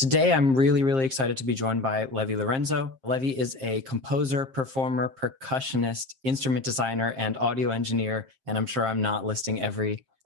Today, I'm really excited to be joined by Levy Lorenzo. Levy is a composer, performer, percussionist, instrument designer, and audio engineer. And I'm sure I'm not listing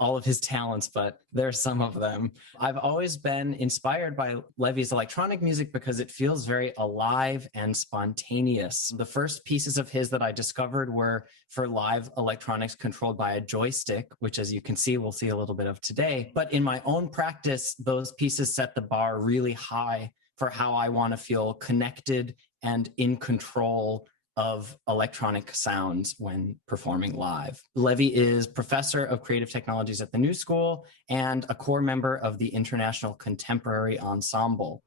all of his talents, but there are some of them. I've always been inspired by Levy's electronic music because it feels very alive and spontaneous. The first pieces of his that I discovered were for live electronics controlled by a joystick, which, as you can see, we'll see a little bit of today. But in my own practice, those pieces set the bar really high for how I want to feel connected and in control of electronic sounds when performing live. Levy is professor of creative technologies at the New School and a core member of the International Contemporary Ensemble.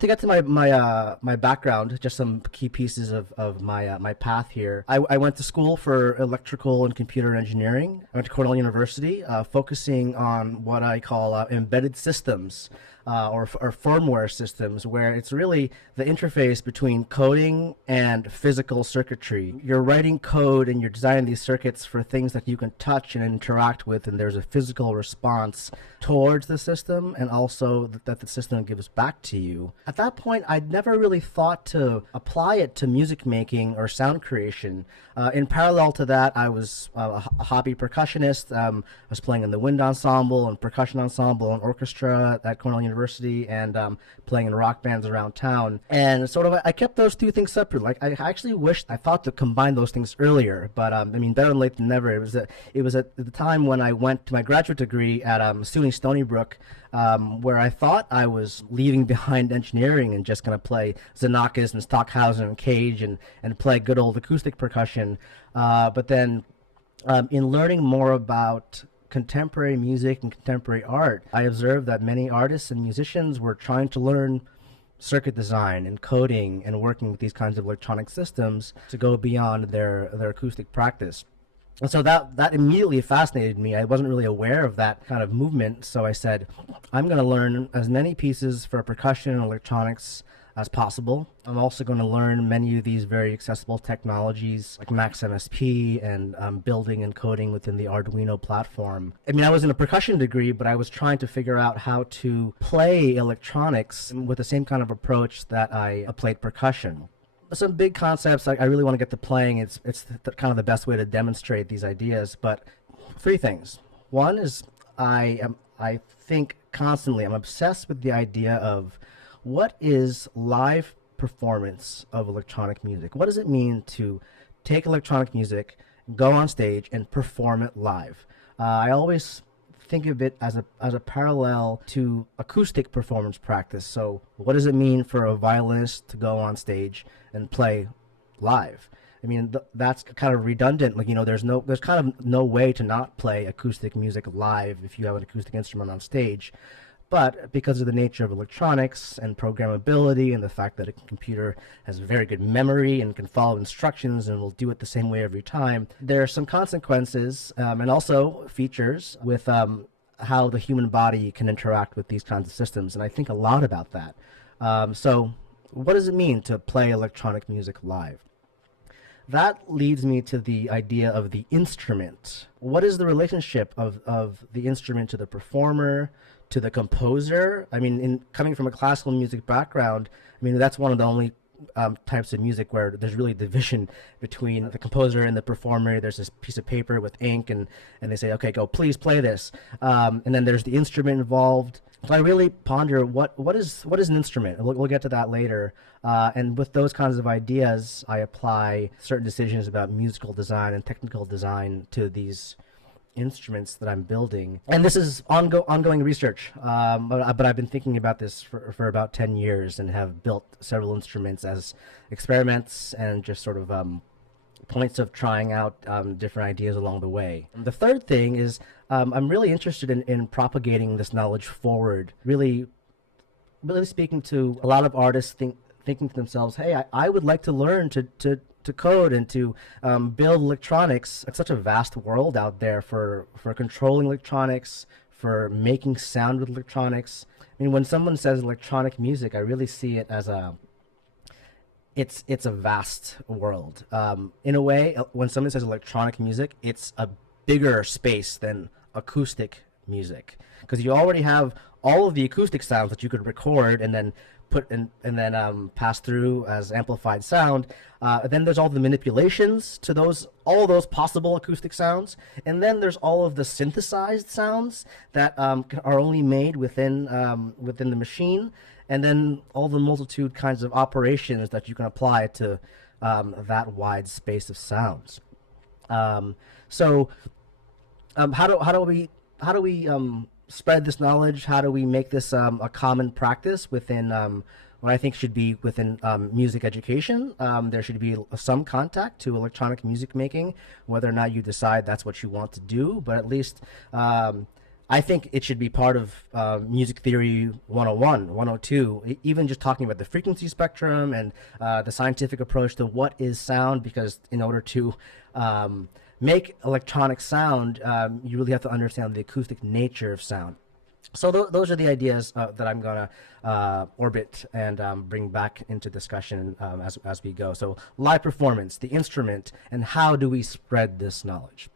To get to my background, just some key pieces of my path here. I went to school for electrical and computer engineering. I went to Cornell University, focusing on what I call embedded systems. Or firmware systems, where it's really the interface between coding and physical circuitry. You're writing code and you're designing these circuits for things that you can touch and interact with, and there's a physical response towards the system and also that the system gives back to you. At that point, I'd never really thought to apply it to music making or sound creation. In parallel to that, I was a hobby percussionist. I was playing in the wind ensemble and percussion ensemble and orchestra at Cornell University, and playing in rock bands around town. And sort of, I kept those two things separate. Like, I actually wished I thought to combine those things earlier, but I mean, better late than never. It was at the time when I went to my graduate degree at SUNY Stony Brook, where I thought I was leaving behind engineering and just going to play Xenakis and Stockhausen and Cage and play good old acoustic percussion. But then in learning more about contemporary music and contemporary art, I observed that many artists and musicians were trying to learn circuit design and coding and working with these kinds of electronic systems to go beyond their acoustic practice. And so that immediately fascinated me. I wasn't really aware of that kind of movement, so I said, I'm going to learn as many pieces for percussion and electronics as possible. I'm also going to learn many of these very accessible technologies like Max MSP and building and coding within the Arduino platform. I mean, I was in a percussion degree, but I was trying to figure out how to play electronics with the same kind of approach that I played percussion. Some big concepts I really want to get to playing. It's kind of the best way to demonstrate these ideas, but three things. One is I think constantly, I'm obsessed with the idea of what is live performance of electronic music? What does it mean to take electronic music, go on stage, and perform it live? I always think of it as a parallel to acoustic performance practice. So what does it mean for a violinist to go on stage and play live? I mean, that's kind of redundant. Like, there's kind of no way to not play acoustic music live if you have an acoustic instrument on stage. But because of the nature of electronics and programmability and the fact that a computer has very good memory and can follow instructions and will do it the same way every time, there are some consequences and also features with how the human body can interact with these kinds of systems. And I think a lot about that. So what does it mean to play electronic music live? That leads me to the idea of the instrument. What is the relationship of the instrument to the performer, to the composer? I mean, coming from a classical music background, I mean, that's one of the only types of music where there's really division between the composer and the performer. There's this piece of paper with ink, and they say, okay, go, please play this. And then there's the instrument involved. So I really ponder what is an instrument. We'll get to that later. And with those kinds of ideas, I apply certain decisions about musical design and technical design to these instruments that I'm building. And this is ongoing research, but I've been thinking about this for about 10 years and have built several instruments as experiments and just sort of points of trying out different ideas along the way. And the third thing is I'm really interested in propagating this knowledge forward, really speaking to a lot of artists thinking to themselves, hey, I would like to learn to code and to build electronics. It's such a vast world out there for controlling electronics, for making sound with electronics. I mean, when someone says electronic music, I really see it as it's a vast world. In a way, when someone says electronic music, it's a bigger space than acoustic music, because you already have all of the acoustic sounds that you could record and then pass through as amplified sound. Then there's all the manipulations to all of those possible acoustic sounds, and then there's all of the synthesized sounds that are only made within the machine, and then all the multitude kinds of operations that you can apply to that wide space of sounds. So how do we spread this knowledge? How do we make this a common practice within what I think should be within music education? There should be some contact to electronic music making, whether or not you decide that's what you want to do. But at least I think it should be part of Music Theory 101, 102, even just talking about the frequency spectrum and the scientific approach to what is sound, because in order to make electronic sound, you really have to understand the acoustic nature of sound. So those are the ideas that I'm going to orbit and bring back into discussion as we go. So live performance, the instrument, and how do we spread this knowledge?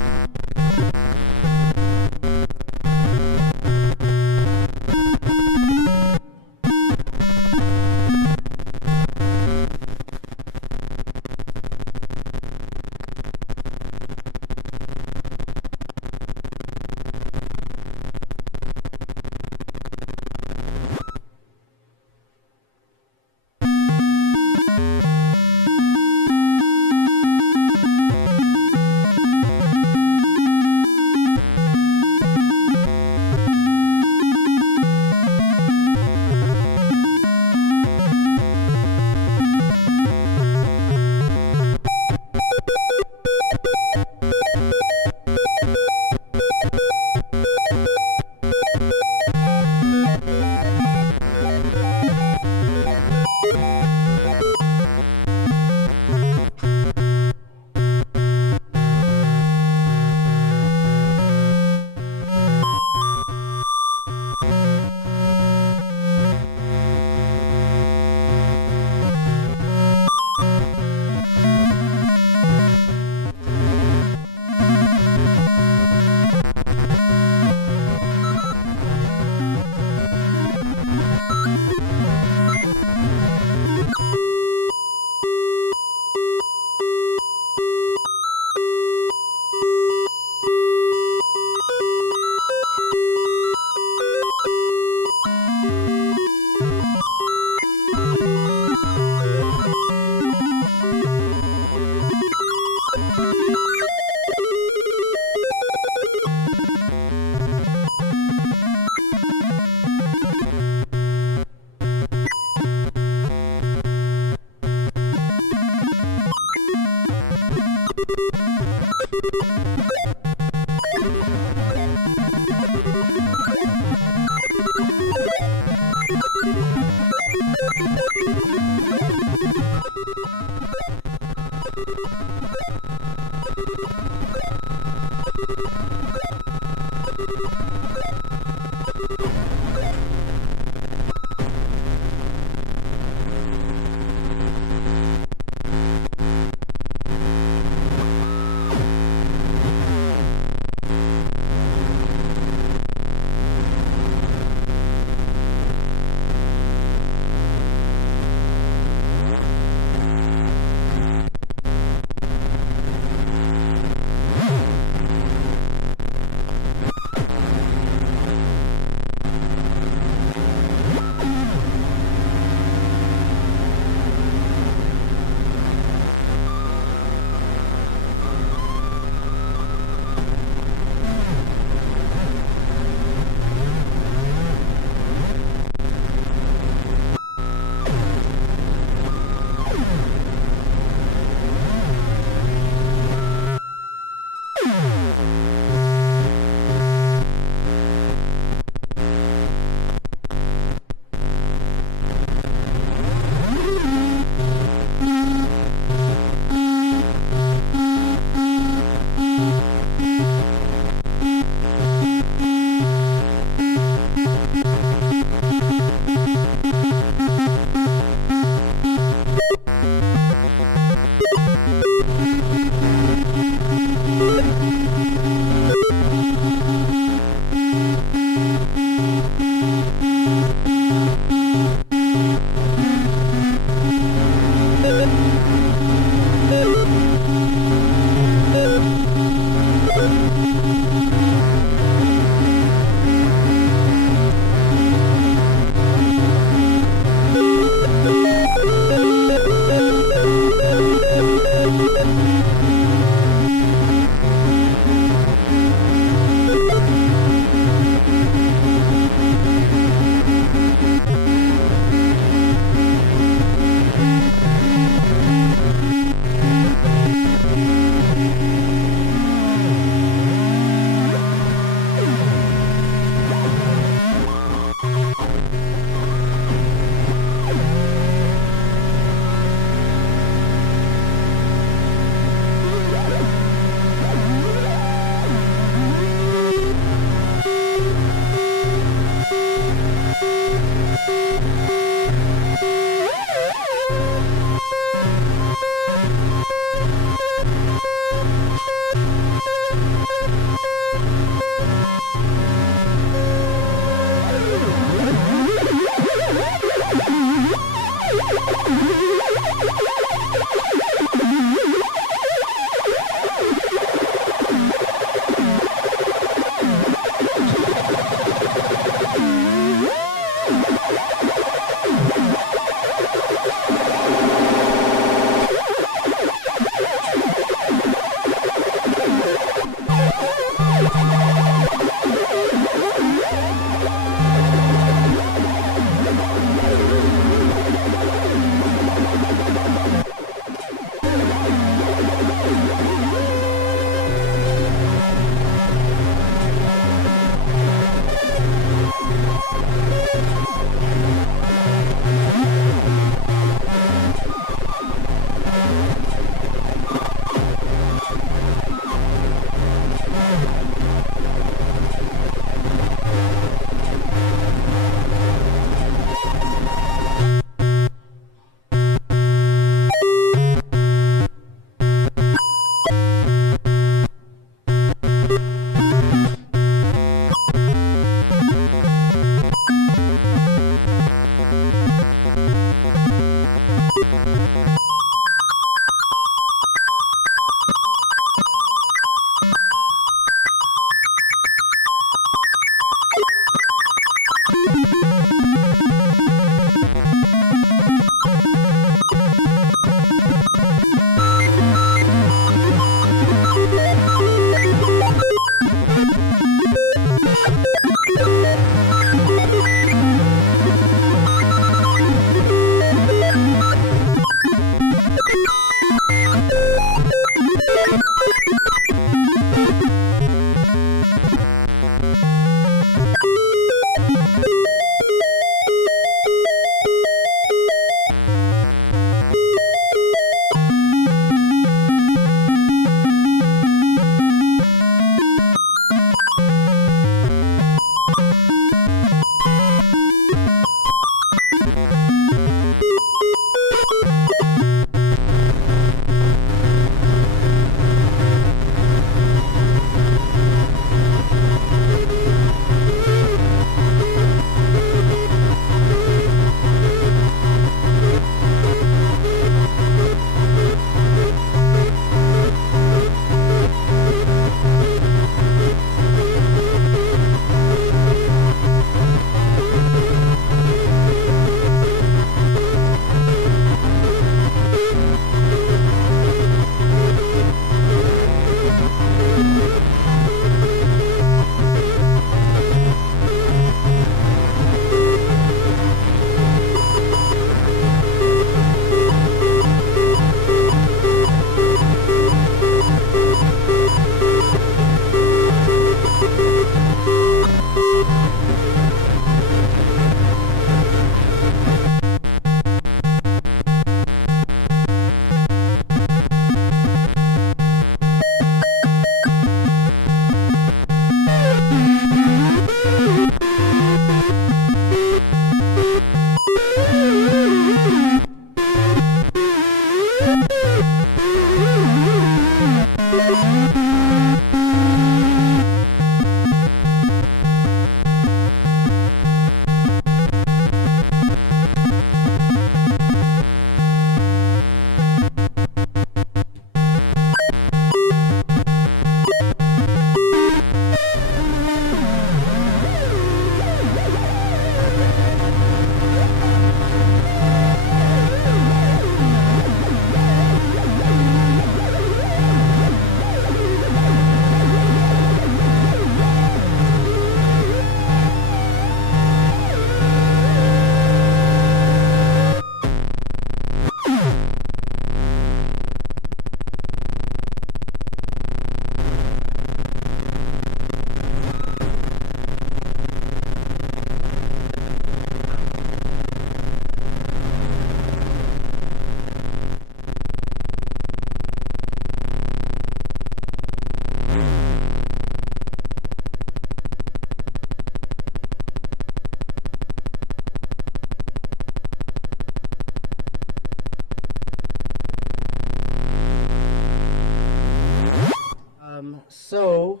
So,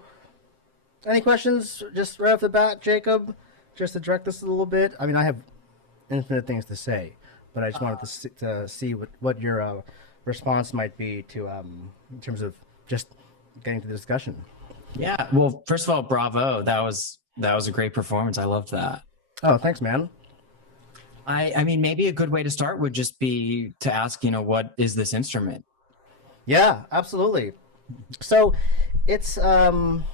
any questions just right off the bat, Jacob? Just to direct this a little bit. I mean, I have infinite things to say, but I just wanted to see what your response might be to in terms of just getting to the discussion. Yeah. Well, first of all, bravo. That was a great performance. I loved that. Oh, thanks, man. I mean, maybe a good way to start would just be to ask, what is this instrument? Yeah, absolutely. So it's kind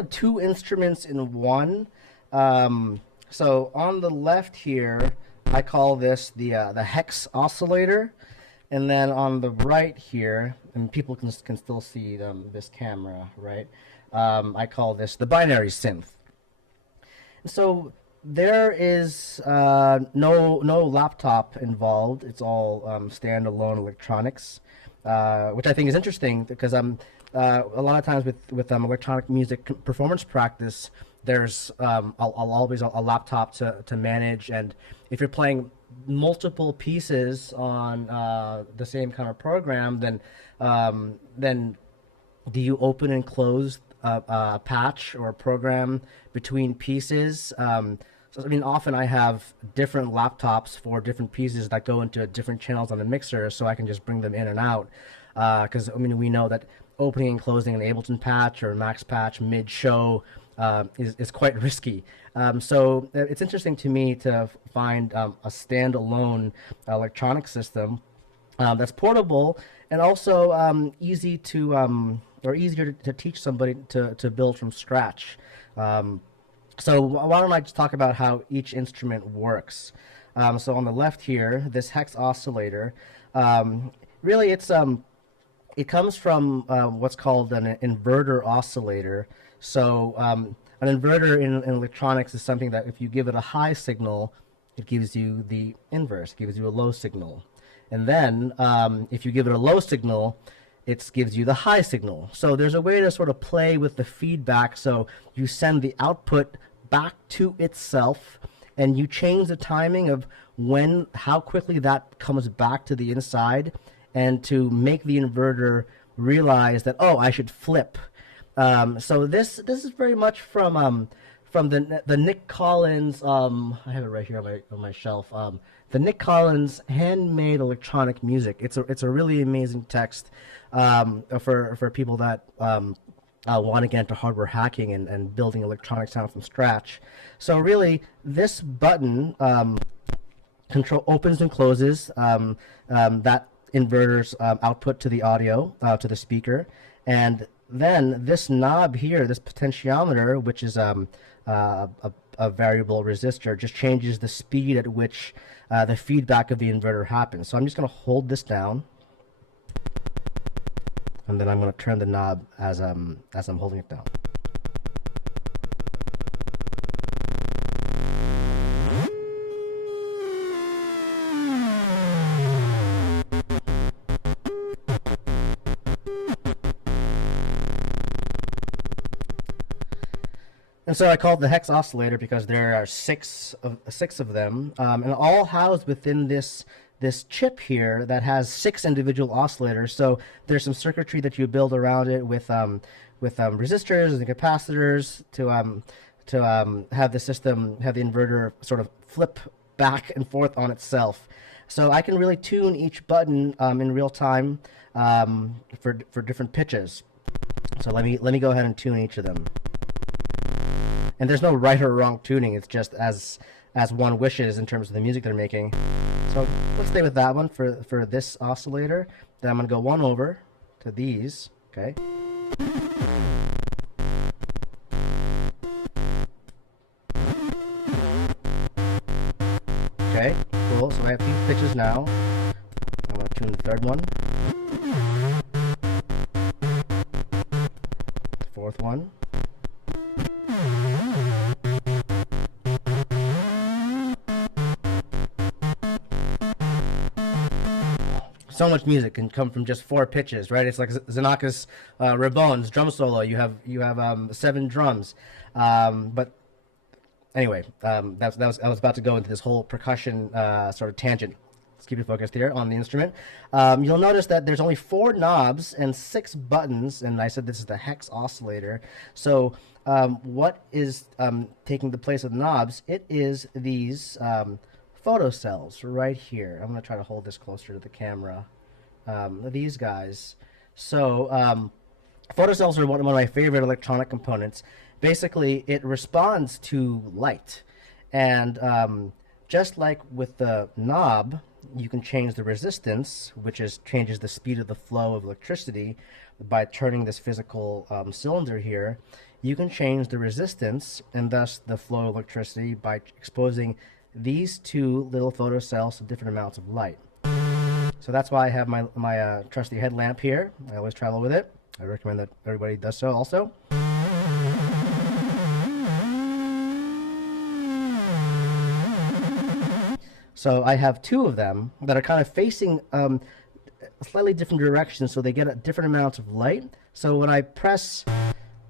of two instruments in one. So on the left here, I call this the Hex Oscillator, and then on the right here, and people can still see this camera, right? I call this the Binary Synth. And so there is no laptop involved. It's all standalone electronics, which I think is interesting because a lot of times with electronic music performance practice, there's always a laptop to manage, and if you're playing multiple pieces on the same kind of program, then do you open and close a patch or a program between pieces So, I mean, often I have different laptops for different pieces that go into different channels on the mixer, so I can just bring them in and out. Because, I mean, we know that opening and closing an Ableton patch or Max patch mid-show is quite risky. So it's interesting to me to find a standalone electronic system that's portable and also easy to or easier to teach somebody to build from scratch. So why don't I just talk about how each instrument works? So on the left here, this Hex Oscillator, really it comes from what's called an inverter oscillator. So an inverter in electronics is something that if you give it a high signal, it gives you the inverse, gives you a low signal. And then if you give it a low signal, it gives you the high signal. So there's a way to sort of play with the feedback. So you send the output back to itself, and you change the timing of how quickly that comes back to the inside, and to make the inverter realize that, oh, I should flip. So this is very much from the Nick Collins. I have it right here on my shelf. The Nick Collins handmade electronic music. It's a really amazing text for people that want to get into hardware hacking and building electronic sound from scratch. So really, this button control opens and closes that inverter's output to the audio, to the speaker. And then this knob here, this potentiometer, which is a variable resistor, just changes the speed at which the feedback of the inverter happens. So I'm just going to hold this down, and then I'm going to turn the knob as I'm holding it down. And so I called the Hex Oscillator because there are six of them, and all housed within this chip here that has 6 individual oscillators. So there's some circuitry that you build around it with resistors and capacitors to have the inverter sort of flip back and forth on itself. So I can really tune each button in real time for different pitches. So let me go ahead and tune each of them. And there's no right or wrong tuning. It's just as one wishes in terms of the music they're making. So let's stay with that one for this oscillator. Then I'm going to go one over to these. Okay. Okay, cool. So I have 2 pitches now. I'm going to tune the third one. The fourth one. So much music can come from just 4 pitches, right? It's like Zanaka's Rabones drum solo. You have 7 drums, but anyway, I was about to go into this whole percussion sort of tangent. Let's keep it focused here on the instrument. You'll notice that there's only 4 knobs and 6 buttons, and I said this is the Hex Oscillator. So what is taking the place of the knobs? It is these photocells right here. I'm going to try to hold this closer to the camera. These guys. So photocells are one of my favorite electronic components. Basically, it responds to light. And just like with the knob, you can change the resistance, which changes the speed of the flow of electricity by turning this physical cylinder here. You can change the resistance and thus the flow of electricity by exposing these 2 little photocells to different amounts of light. So that's why I have my trusty headlamp here. I always travel with it. I recommend that everybody does so also. So I have 2 of them that are kind of facing slightly different directions, so they get different amounts of light. So when I press,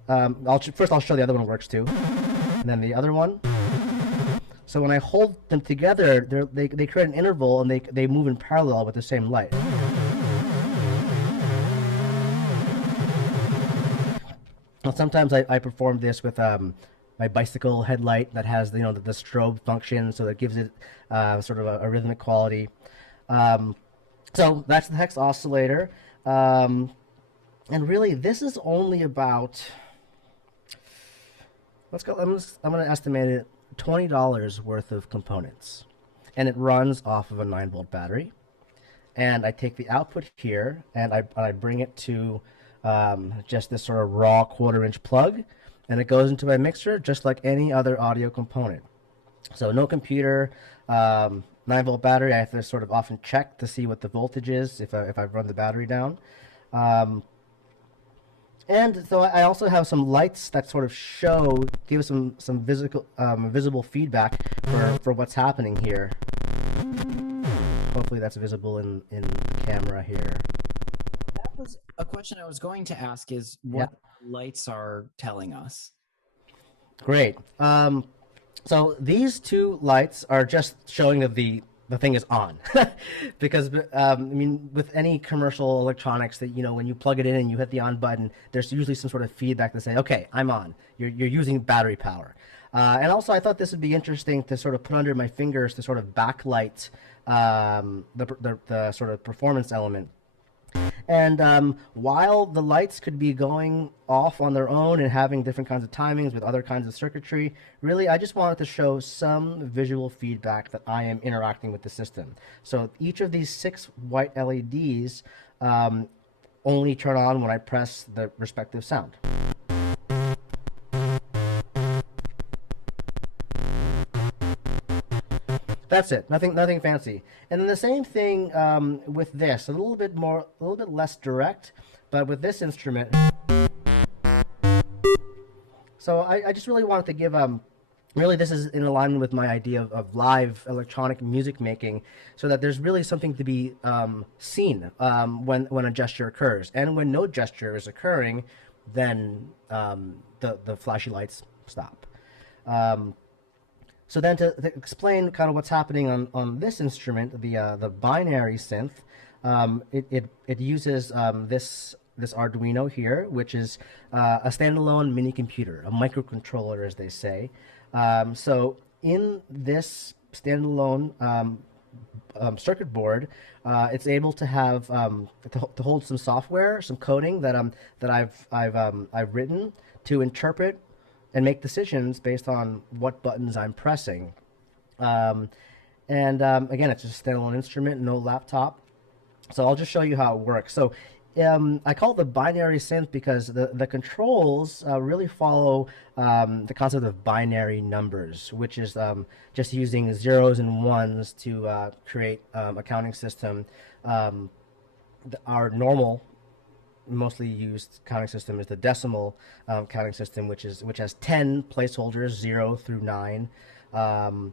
first I'll show the other one works too, and then the other one. So when I hold them together, they create an interval, and they move in parallel with the same light. Now sometimes I perform this with my bicycle headlight that has the strobe function, so that gives it sort of a rhythmic quality. So that's the Hex Oscillator. And really, this is only about, let's go, I'm going to estimate it $20 worth of components. And it runs off of a 9-volt battery. And I take the output here, and I bring it to just this sort of raw 1/4-inch plug, and it goes into my mixer just like any other audio component. So no computer, 9-volt battery. I have to sort of often check to see what the voltage is if I run the battery down. And so I also have some lights that sort of give some visible feedback for what's happening here. Hopefully that's visible in the camera here. That was a question I was going to ask, is what lights are telling us. Great. So these two lights are just showing that the thing is on. Because I mean, with any commercial electronics, that when you plug it in and you hit the on button, there's usually some sort of feedback to say, okay, I'm on. You're using battery power. And also, I thought this would be interesting to sort of put under my fingers to sort of backlight the sort of performance element. And while the lights could be going off on their own and having different kinds of timings with other kinds of circuitry, really I just wanted to show some visual feedback that I am interacting with the system. So each of these 6 white LEDs only turn on when I press the respective sound. That's it. Nothing fancy. And then the same thing with this. A little bit less direct, but with this instrument. So I just really wanted to give really this is in alignment with my idea of live electronic music making, so that there's really something to be seen when a gesture occurs, and when no gesture is occurring, then the flashy lights stop. So then to explain kind of what's happening on this instrument, the Binary Synth, it uses this Arduino here, which is a standalone mini computer, a microcontroller, as they say. So in this standalone circuit board, it's able to have to hold some software, some coding that I've written to interpret and make decisions based on what buttons I'm pressing. Again, it's just a standalone instrument, no laptop. So I'll just show you how it works. So I call it the binary synth because the controls really follow the concept of binary numbers, which is just using zeros and ones to create a counting system. Our normal mostly used counting system is the decimal counting system, which has 10 placeholders, 0 through 9. So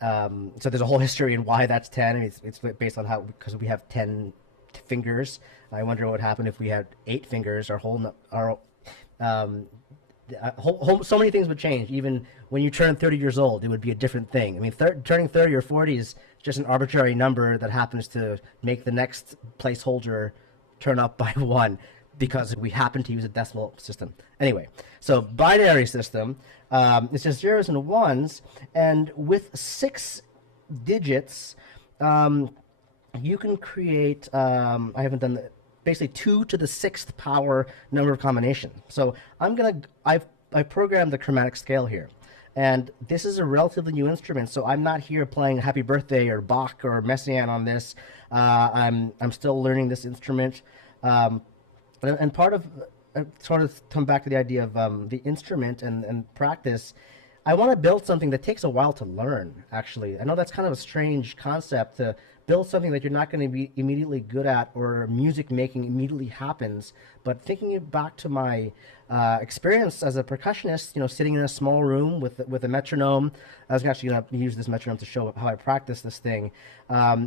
there's a whole history in why that's 10. I mean, it's based on because we have 10 fingers. I wonder what would happen if we had 8 fingers. So many things would change. Even when you turn 30 years old, it would be a different thing. I mean, turning 30 or 40 is just an arbitrary number that happens to make the next placeholder turn up by 1 because we happen to use a decimal system. Anyway, so binary system, it's just zeros and ones, and with 6 digits, you can create, I haven't done basically 2 to the 6th power number of combination. So I've programmed the chromatic scale here. And this is a relatively new instrument, so I'm not here playing Happy Birthday or Bach or Messiaen on this. I'm still learning this instrument. And part of, sort of come back to the idea of the instrument and practice, I want to build something that takes a while to learn, actually. I know that's kind of a strange concept, to build something that you're not going to be immediately good at, or music making immediately happens. But thinking back to my experience as a percussionist, sitting in a small room with a metronome, I was actually going to use this metronome to show how I practice this thing.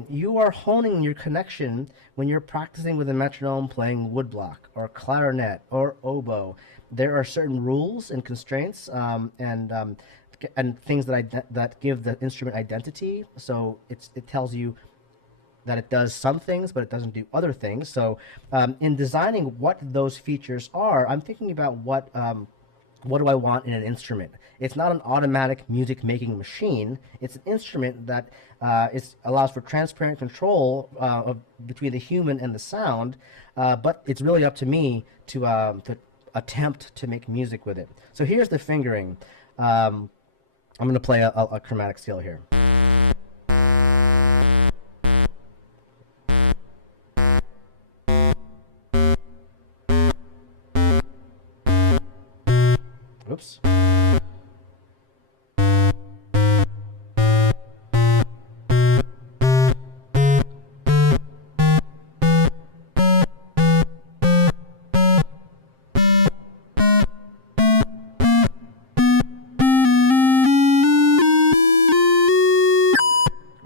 You are honing your connection when you're practicing with a metronome, playing woodblock or clarinet or oboe. There are certain rules and constraints and things that give the instrument identity. So it tells you that it does some things, but it doesn't do other things. So in designing what those features are, I'm thinking about what what do I want in an instrument? It's not an automatic music making machine. It's an instrument that allows for transparent control between the human and the sound, but it's really up to me to attempt to make music with it. So here's the fingering. I'm going to play a chromatic scale here. Oops.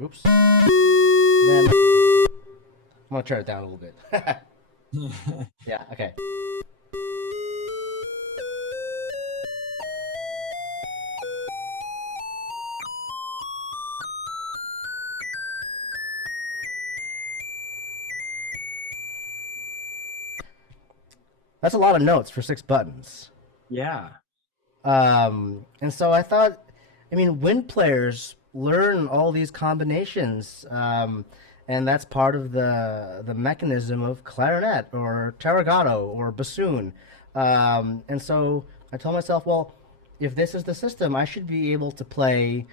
Oops. Then I'm gonna turn it down a little bit. Yeah, okay. That's a lot of notes for 6 buttons. Yeah. And so I thought, I mean, wind players learn all these combinations, and that's part of the mechanism of clarinet or taragato or bassoon. And so I told myself, well, if this is the system, I should be able to play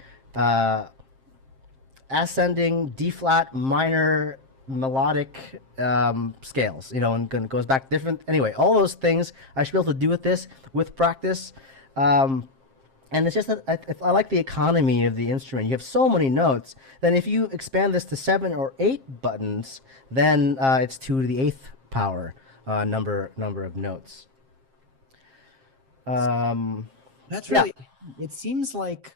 ascending D flat minor melodic scales, you know, and it goes back different. Anyway, all those things I should be able to do with this with practice. And it's just that I like the economy of the instrument. You have so many notes. Then if you expand this to 7 or 8 buttons, then it's 2 to the 8th power number of notes. That's really, it seems like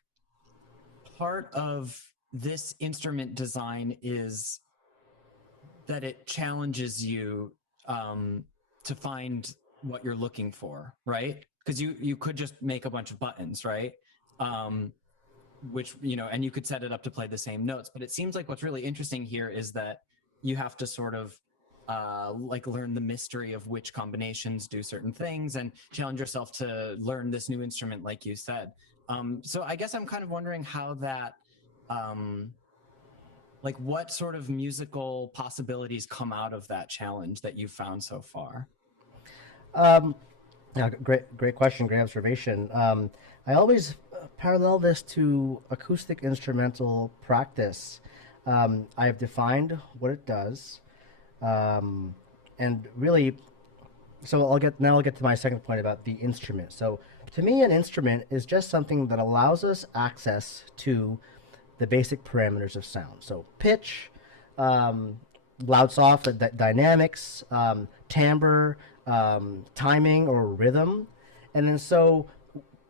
part of this instrument design is that it challenges you to find what you're looking for, right? Because you could just make a bunch of buttons, right? Which, you know, and you could set it up to play the same notes. But it seems like what's really interesting here is that you have to sort of like learn the mystery of which combinations do certain things and challenge yourself to learn this new instrument, like you said. So I guess I'm kind of wondering how that, like what sort of musical possibilities come out of that challenge that you've found so far? Yeah, great question, great observation. I always parallel this to acoustic instrumental practice. I have defined what it does, and really, so I'll get to my second point about the instrument. So to me, an instrument is just something that allows us access to the basic parameters of sound. So pitch, loud soft, dynamics, timbre, timing or rhythm. And then so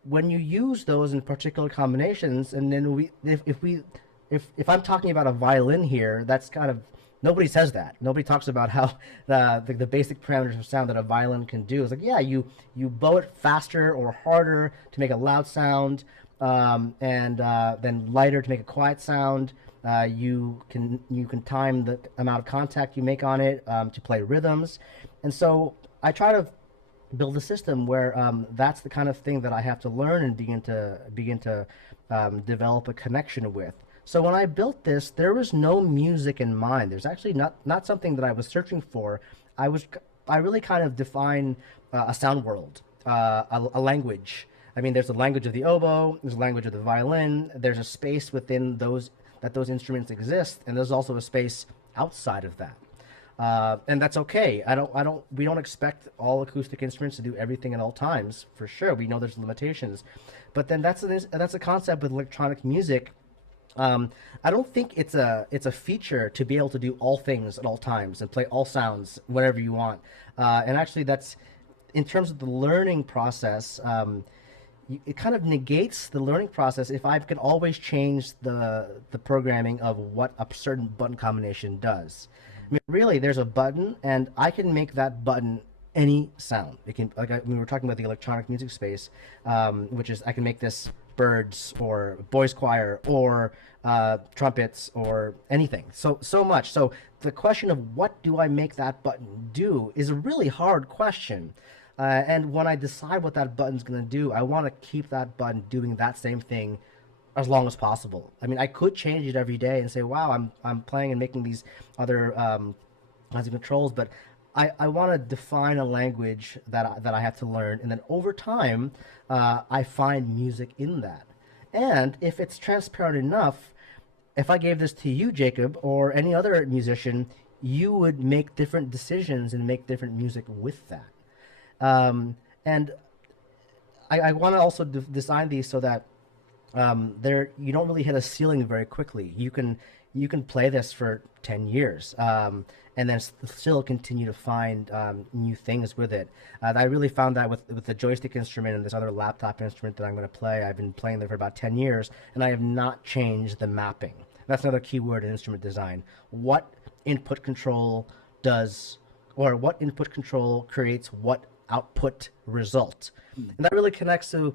when you use those in particular combinations, and then if I'm talking about a violin here, that's kind of, nobody says that. Nobody talks about how the basic parameters of sound that a violin can do. It's like, yeah, you bow it faster or harder to make a loud sound, and then lighter to make a quiet sound. You can time the amount of contact you make on it to play rhythms. And so I try to build a system where that's the kind of thing that I have to learn and begin to develop a connection with. So when I built this, there was no music in mind. There's actually not something that I was searching for. I really kind of define a sound world, a language. I mean, there's a language of the oboe, there's a language of the violin, there's a space within those instruments exist, and there's also a space outside of that. And that's okay. We don't expect all acoustic instruments to do everything at all times, for sure. We know there's limitations. But then that's a concept with electronic music. I don't think it's a feature to be able to do all things at all times and play all sounds whenever you want. And actually that's, in terms of the learning process, it kind of negates the learning process if I can always change the programming of what a certain button combination does. I mean, really, there's a button, and I can make that button any sound. It can, we were talking about the electronic music space, which is I can make this birds or boys choir or trumpets or anything. So much. So the question of what do I make that button do is a really hard question. And when I decide what that button's going to do, I want to keep that button doing that same thing as long as possible. I mean, I could change it every day and say, wow, I'm playing and making these other kinds of controls, but I want to define a language that I have to learn, and then over time, I find music in that. And if it's transparent enough, if I gave this to you, Jacob, or any other musician, you would make different decisions and make different music with that. And I want to also design these so that there you don't really hit a ceiling very quickly. You can play this for 10 years, and then still continue to find new things with it. I really found that with the joystick instrument and this other laptop instrument that I'm going to play. I've been playing them for about 10 years, and I have not changed the mapping. That's another key word in instrument design. What input control does, or what input control creates what output result? And that really connects to,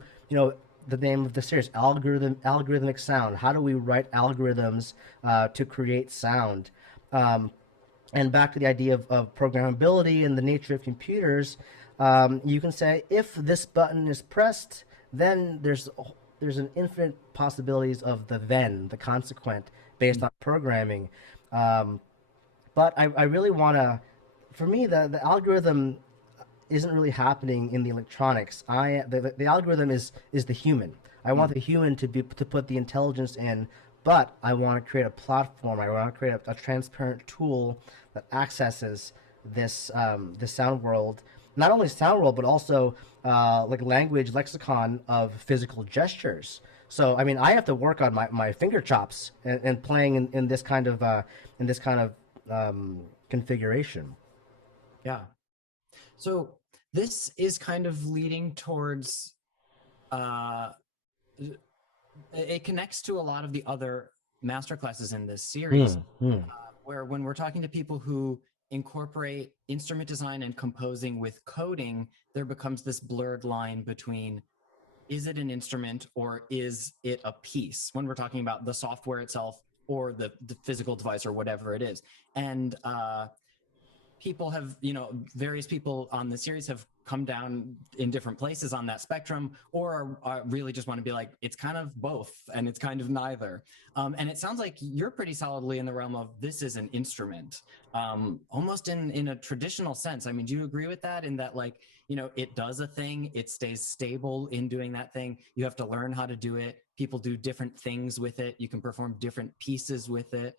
the name of the series, algorithmic sound. How do we write algorithms to create sound? And back to the idea of programmability and the nature of computers, you can say if this button is pressed, then there's an infinite possibilities of the consequent based on programming. But I really want to, for me, the algorithm isn't really happening in the electronics. The algorithm is the human. I want the human to put the intelligence in, but I want to create a platform. I want to create a transparent tool that accesses this sound world, not only sound world, but also like language lexicon of physical gestures. So I mean, I have to work on my finger chops and playing in this kind of configuration. Yeah. So this is kind of leading towards, it connects to a lot of the other masterclasses in this series, where when we're talking to people who incorporate instrument design and composing with coding, there becomes this blurred line between, is it an instrument or is it a piece, when we're talking about the software itself or the physical device or whatever it is. And people have, various people on the series have come down in different places on that spectrum, or really just want to be like, it's kind of both and it's kind of neither. And it sounds like you're pretty solidly in the realm of this is an instrument, almost in a traditional sense. I mean, do you agree with that, in that, like, it does a thing, it stays stable in doing that thing, you have to learn how to do it, people do different things with it, you can perform different pieces with it.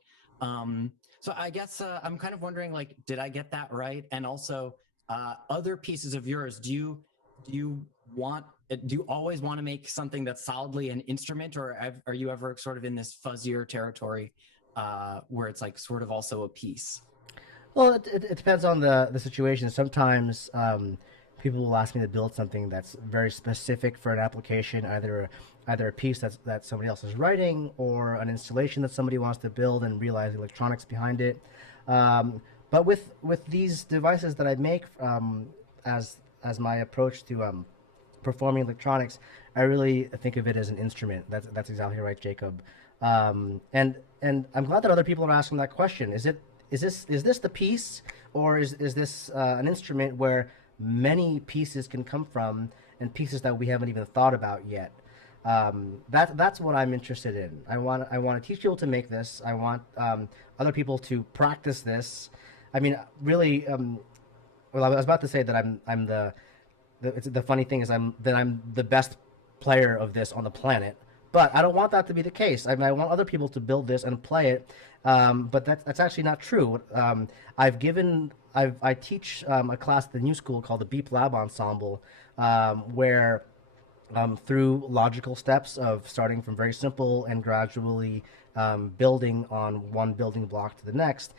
So I guess I'm kind of wondering, like, did I get that right? And also, other pieces of yours, do you always want to make something that's solidly an instrument, or are you ever sort of in this fuzzier territory where it's like sort of also a piece? Well, it depends on the situation. Sometimes people will ask me to build something that's very specific for an application, either a piece that somebody else is writing, or an installation that somebody wants to build and realize the electronics behind it. But with these devices that I make as my approach to performing electronics, I really think of it as an instrument. That's exactly right, Jacob. And I'm glad that other people are asking that question. Is this the piece, or is this an instrument where many pieces can come from, and pieces that we haven't even thought about yet? That's what I'm interested in. I want to teach people to make this. I want other people to practice this. I mean, really. Well, I was about to say that I'm the funny thing is I'm the best player of this on the planet, but I don't want that to be the case. I mean, I want other people to build this and play it, but that's actually not true. I teach a class at the New School called the Beep Lab Ensemble, where through logical steps of starting from very simple and gradually building on one building block to the next,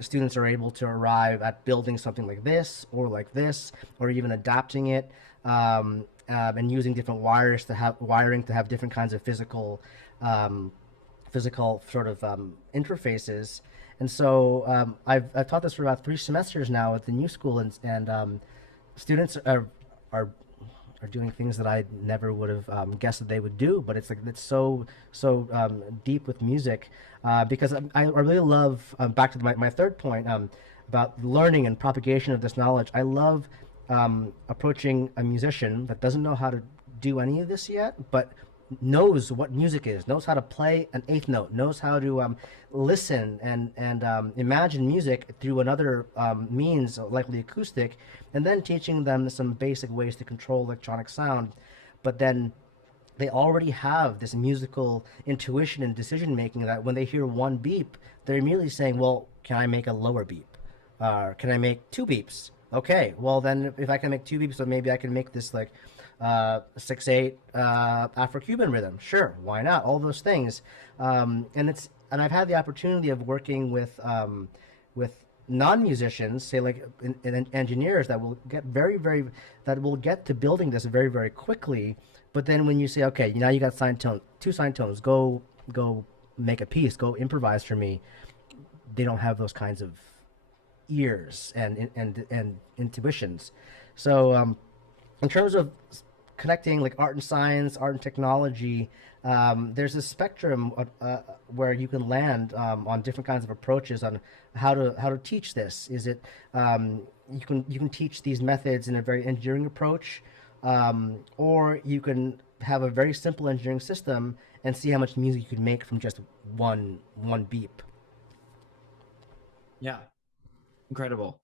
students are able to arrive at building something like this, or even adapting it, and using different wiring to have different kinds of physical sort of interfaces. And so I've taught this for about 3 semesters now at the New School, and students are doing things that I never would have guessed that they would do. But it's so deep with music, because I really love, back to my third point, about learning and propagation of this knowledge. I love approaching a musician that doesn't know how to do any of this yet, but knows what music is, knows how to play an eighth note, knows how to listen and imagine music through another means, likely acoustic, and then teaching them some basic ways to control electronic sound. But then they already have this musical intuition and decision making that when they hear one beep, they're immediately saying, well, can I make a lower beep? Can I make two beeps? Okay, well then if I can make two beeps, so maybe I can make this like 6/8 Afro-Cuban rhythm. Sure, why not? All those things, and I've had the opportunity of working with non-musicians, say like engineers that will get to building this very, very quickly. But then when you say, okay, now you got two sine tones, go make a piece, go improvise for me, they don't have those kinds of ears and intuitions. So in terms of connecting like art and science, art and technology, there's a spectrum where you can land on different kinds of approaches on how to teach this. Is it you can teach these methods in a very engineering approach, or you can have a very simple engineering system and see how much music you could make from just one beep. Yeah, incredible.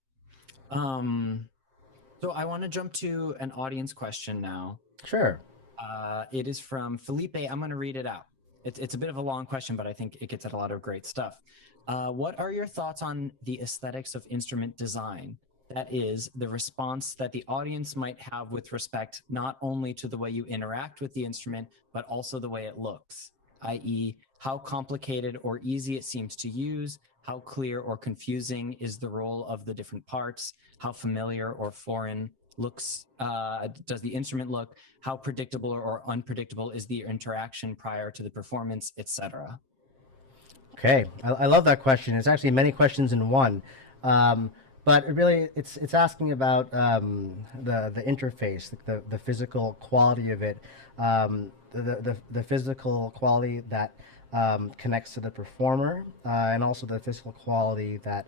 So I want to jump to an audience question now. Sure. It is from Felipe. I'm going to read it out. It's a bit of a long question, but I think it gets at a lot of great stuff. What are your thoughts on the aesthetics of instrument design? That is, the response that the audience might have with respect not only to the way you interact with the instrument, but also the way it looks, i.e., how complicated or easy it seems to use, how clear or confusing is the role of the different parts, how familiar or foreign does the instrument look, how predictable or unpredictable is the interaction prior to the performance, etc. Okay, I love that question. It's actually many questions in one, but really it's asking about the interface, the physical quality of it, the physical quality that connects to the performer, and also the physical quality that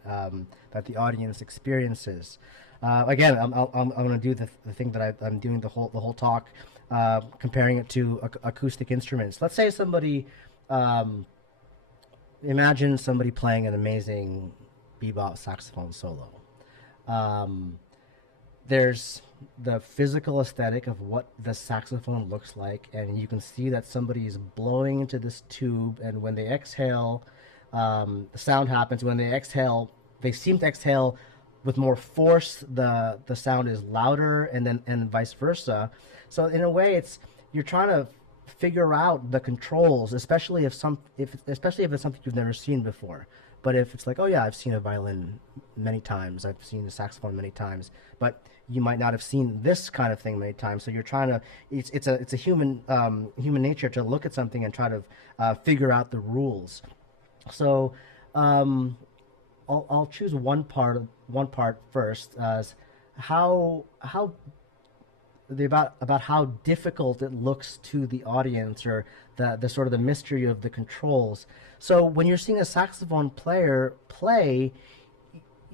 the audience experiences. Again, I'm going to do the thing that I'm doing the whole talk, comparing it to acoustic instruments. Let's say somebody, imagine somebody playing an amazing bebop saxophone solo. There's the physical aesthetic of what the saxophone looks like, and you can see that somebody is blowing into this tube, and when they exhale, the sound happens. When they exhale, they seem to exhale with more force. The sound is louder, and vice versa. So in a way, you're trying to figure out the controls, especially if it's something you've never seen before. But if it's like, oh yeah, I've seen a violin many times, I've seen a saxophone many times, but you might not have seen this kind of thing many times. So you're trying to, it's a human nature to look at something and try to figure out the rules. So I'll choose one part first, as about how difficult it looks to the audience, or the sort of the mystery of the controls. So when you're seeing a saxophone player play,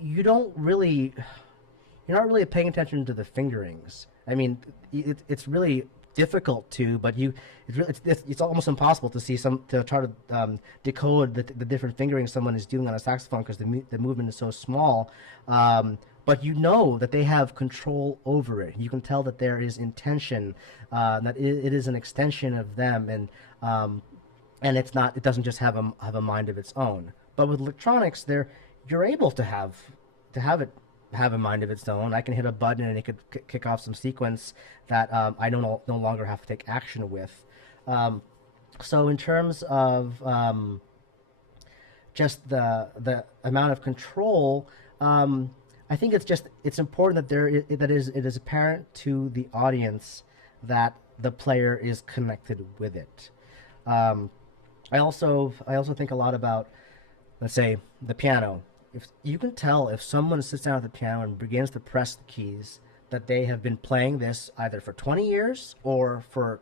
you're not really paying attention to the fingerings. I mean, it's really difficult to, but it's almost impossible to try to decode the different fingerings someone is doing on a saxophone, because the movement is so small. But you know that they have control over it. You can tell that there is intention, that it is an extension of them, and it's not. It doesn't just have a mind of its own. But with electronics, you're able to have it have a mind of its own. I can hit a button and it could kick off some sequence that I no longer have to take action with. So in terms of just the amount of control, I think it's important that it is apparent to the audience that the player is connected with it. I also think a lot about, let's say, the piano. If you can tell if someone sits down at the piano and begins to press the keys, that they have been playing this either for 20 years or for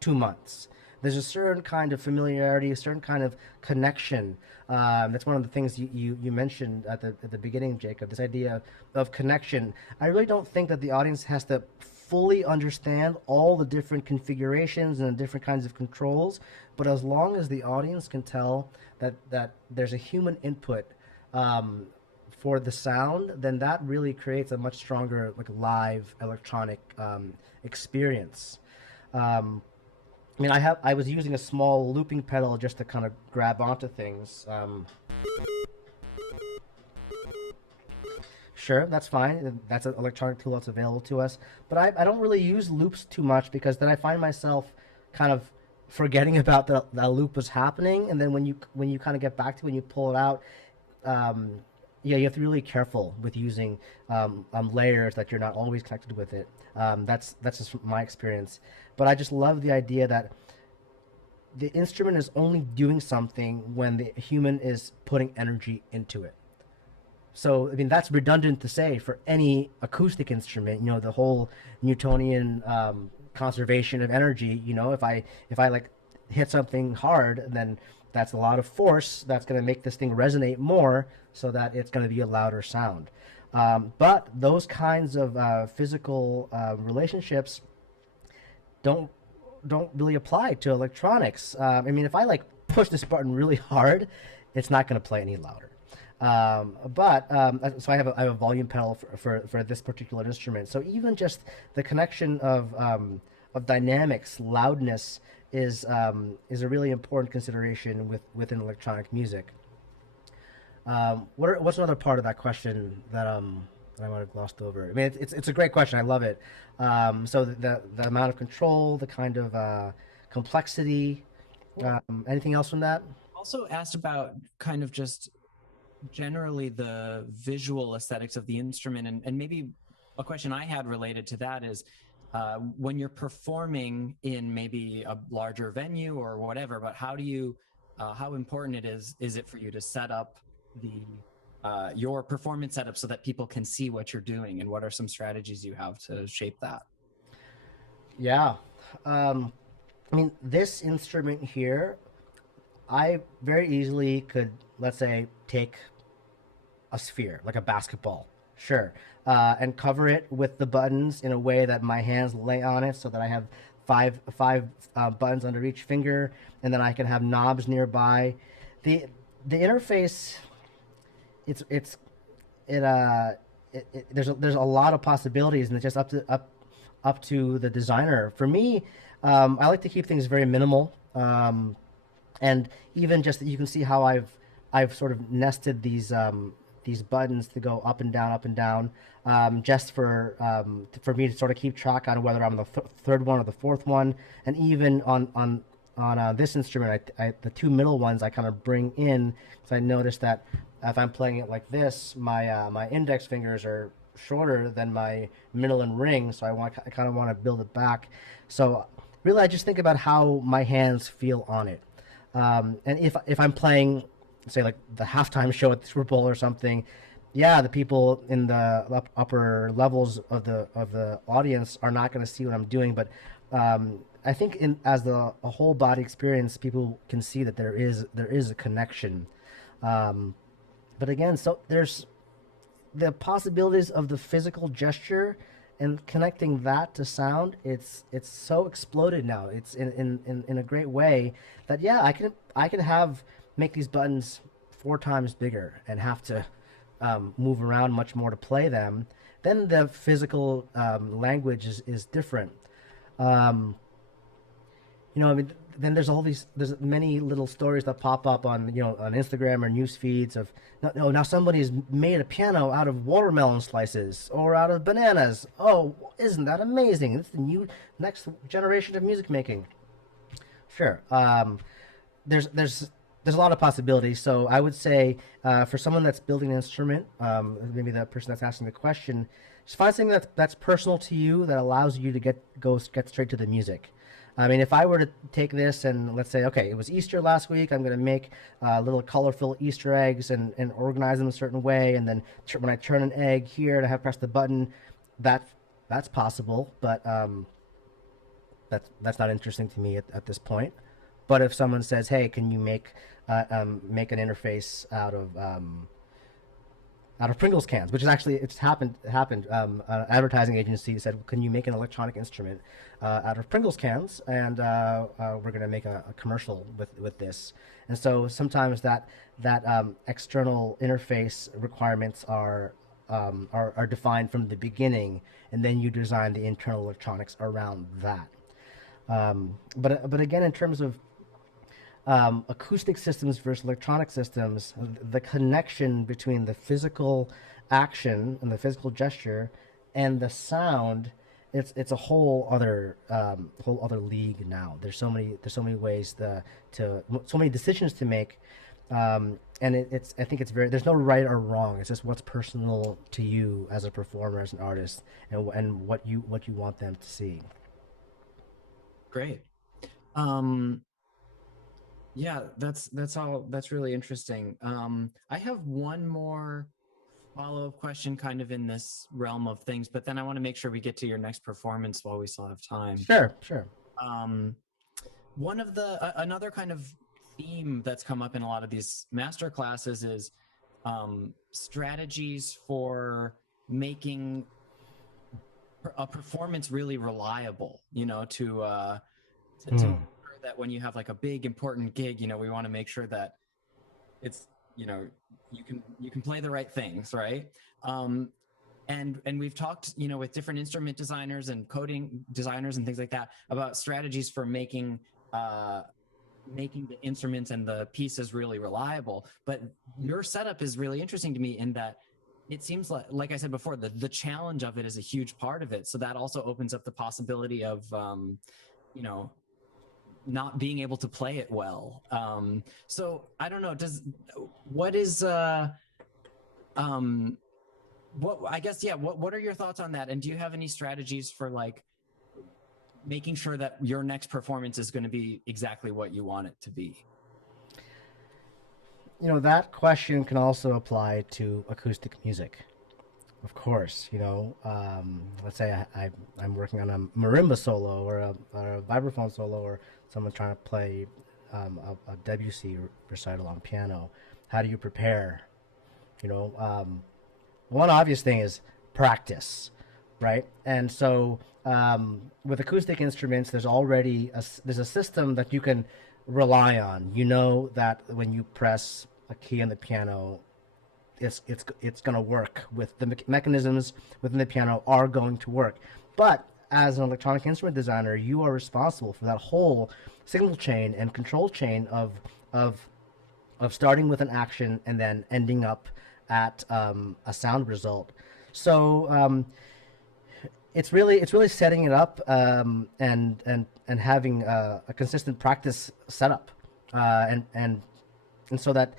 2 months. There's a certain kind of familiarity, a certain kind of connection. That's one of the things you mentioned at the beginning, Jacob. This idea of connection. I really don't think that the audience has to fully understand all the different configurations and the different kinds of controls, but as long as the audience can tell that there's a human input for the sound, then that really creates a much stronger like live electronic experience. I mean, I was using a small looping pedal just to kind of grab onto things. Sure, that's fine. That's an electronic tool that's available to us. But I don't really use loops too much because then I find myself kind of forgetting about that loop was happening, and then when you kind of get back to it and you pull it out, yeah, you have to be really careful with using layers that you're not always connected with it. That's just my experience. But I just love the idea that the instrument is only doing something when the human is putting energy into it. So, I mean, that's redundant to say for any acoustic instrument. You know, the whole Newtonian conservation of energy. You know, if I like hit something hard, then that's a lot of force that's going to make this thing resonate more, so that it's going to be a louder sound. But those kinds of physical relationships don't really apply to electronics. I mean, if I like push this button really hard, it's not going to play any louder. So I have a volume pedal for this particular instrument. So even just the connection of dynamics, loudness is a really important consideration within electronic music. What's another part of that question that I might have glossed over? I mean, it's a great question. I love it. So the amount of control, the kind of complexity. Anything else from that? Also asked about kind of just generally the visual aesthetics of the instrument, and maybe a question I had related to that is when you're performing in maybe a larger venue or whatever, but how important is it for you to set up your performance setup so that people can see what you're doing, and what are some strategies you have to shape that? Yeah. I mean, this instrument here, I very easily could, let's say, take a sphere, like a basketball, sure, and cover it with the buttons in a way that my hands lay on it, so that I have five buttons under each finger, and then I can have knobs nearby. The interface, there's a lot of possibilities, and it's just up to the designer. For me, I like to keep things very minimal. And even just that, you can see how I've sort of nested these buttons to go up and down, just for me to sort of keep track on whether I'm the third one or the fourth one. And even on this instrument, the two middle ones I kind of bring in, because I noticed that if I'm playing it like this, my index fingers are shorter than my middle and ring, so I kind of want to build it back. So really, I just think about how my hands feel on it. And if I'm playing, say, like the halftime show at the Super Bowl or something, yeah, the people in the upper levels of the audience are not going to see what I'm doing. But I think as a whole body experience, people can see that there is a connection. But again, so there's the possibilities of the physical gesture and connecting that to sound. It's so exploded now. It's in a great way that, yeah, I can make these buttons 4 times bigger and have to move around much more to play them. Then the physical language is different. I mean, then there's many little stories that pop up on Instagram or news feeds of, now somebody's made a piano out of watermelon slices or out of bananas. Oh, isn't that amazing? It's the next generation of music making. Sure. There's a lot of possibilities. So I would say for someone that's building an instrument, maybe the person that's asking the question, just find something that's personal to you, that allows you to get straight to the music. I mean, if I were to take this and let's say, okay, it was Easter last week, I'm going to make little colorful Easter eggs and organize them a certain way, and then when I turn an egg here to have press the button, that's possible, but that's not interesting to me at this point. But if someone says, hey, can you make an interface out of Pringles cans, which is actually, it's happened. An advertising agency said, can you make an electronic instrument out of Pringles cans? And we're going to make a commercial with this. And so sometimes that external interface requirements are defined from the beginning, and then you design the internal electronics around that. But again, in terms of acoustic systems versus electronic systems, the connection between the physical action and the physical gesture and the sound, it's a whole other league now. There's so many ways so many decisions to make, and I think it's there's no right or wrong. It's just what's personal to you as a performer, as an artist, and what you want them to see. Great. Yeah, that's all. That's really interesting. I have one more follow-up question kind of in this realm of things, but then I want to make sure we get to your next performance while we still have time. Sure. One of another kind of theme that's come up in a lot of these master classes is strategies for making a performance really reliable, to that when you have like a big important gig, we want to make sure that it's, you can play the right things, right? And we've talked, with different instrument designers and coding designers and things like that about strategies for making the instruments and the pieces really reliable. But your setup is really interesting to me in that it seems like I said before, the challenge of it is a huge part of it. So that also opens up the possibility of, not being able to play it well. So I don't know, what are your thoughts on that? And do you have any strategies for like making sure that your next performance is going to be exactly what you want it to be? That question can also apply to acoustic music. Of course, let's say I'm working on a marimba solo or a vibraphone solo, or someone's trying to play a Debussy recital on piano. How do you prepare? One obvious thing is practice, right? And so with acoustic instruments, there's already there's a system that you can rely on. That when you press a key on the piano, it's going to work. With the mechanisms within the piano are going to work. But as an electronic instrument designer, you are responsible for that whole signal chain and control chain of starting with an action and then ending up at a sound result. So it's really setting it up and having a consistent practice setup, and so that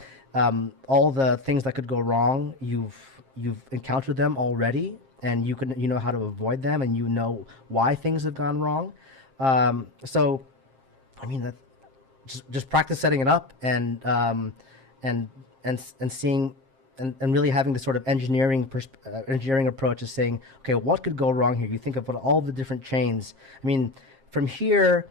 all the things that could go wrong, you've encountered them already, and you know how to avoid them, and why things have gone wrong. So, I mean, that just practice setting it up and seeing and really having this sort of engineering approach, is saying, okay, what could go wrong here? You think about all the different chains. I mean, from here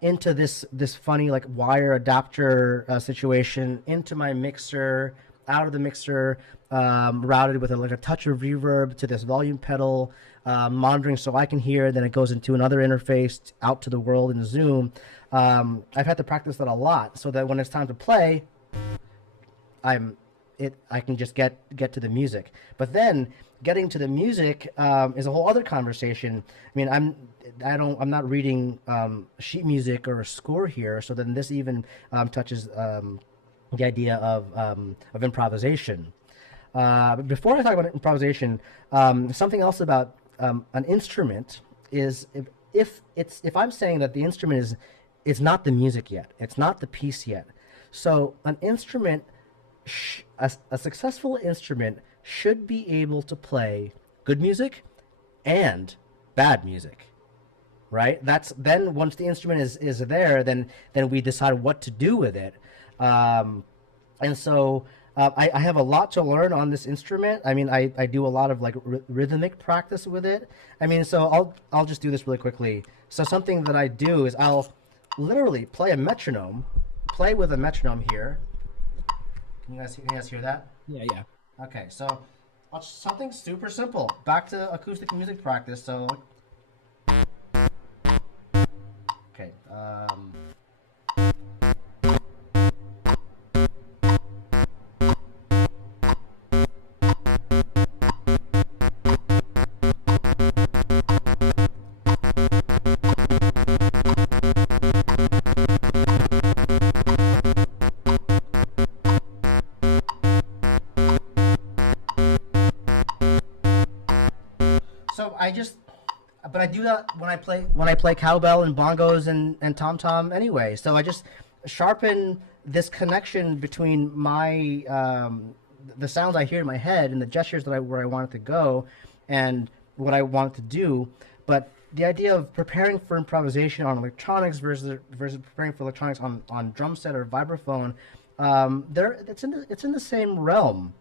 into this funny like wire adapter situation, into my mixer, out of the mixer, routed with a touch of reverb to this volume pedal, monitoring so I can hear. Then it goes into another interface out to the world in Zoom. I've had to practice that a lot, so that when it's time to play, I can just get to the music. But then getting to the music is a whole other conversation. I mean, I'm not reading sheet music or a score here. So then this even touches the idea of improvisation. But before I talk about improvisation, something else about an instrument is if I'm saying that the instrument is not the music yet, it's not the piece yet. So an instrument, a successful instrument should be able to play good music and bad music, right? That's then once the instrument is there, then we decide what to do with it. And so I have a lot to learn on this instrument. I mean, I do a lot of like rhythmic practice with it. I mean, so I'll just do this really quickly. So something that I do is I'll literally play a metronome, play with a metronome here. Can you guys hear that? Yeah, yeah. Okay, so something super simple. Back to acoustic music practice. So, okay. But I do that when I play cowbell and bongos and tom tom anyway. So I just sharpen this connection between my the sounds I hear in my head and the gestures where I want it to go, and what I want it to do. But the idea of preparing for improvisation on electronics versus preparing for electronics on drum set or vibraphone, it's in the same realm,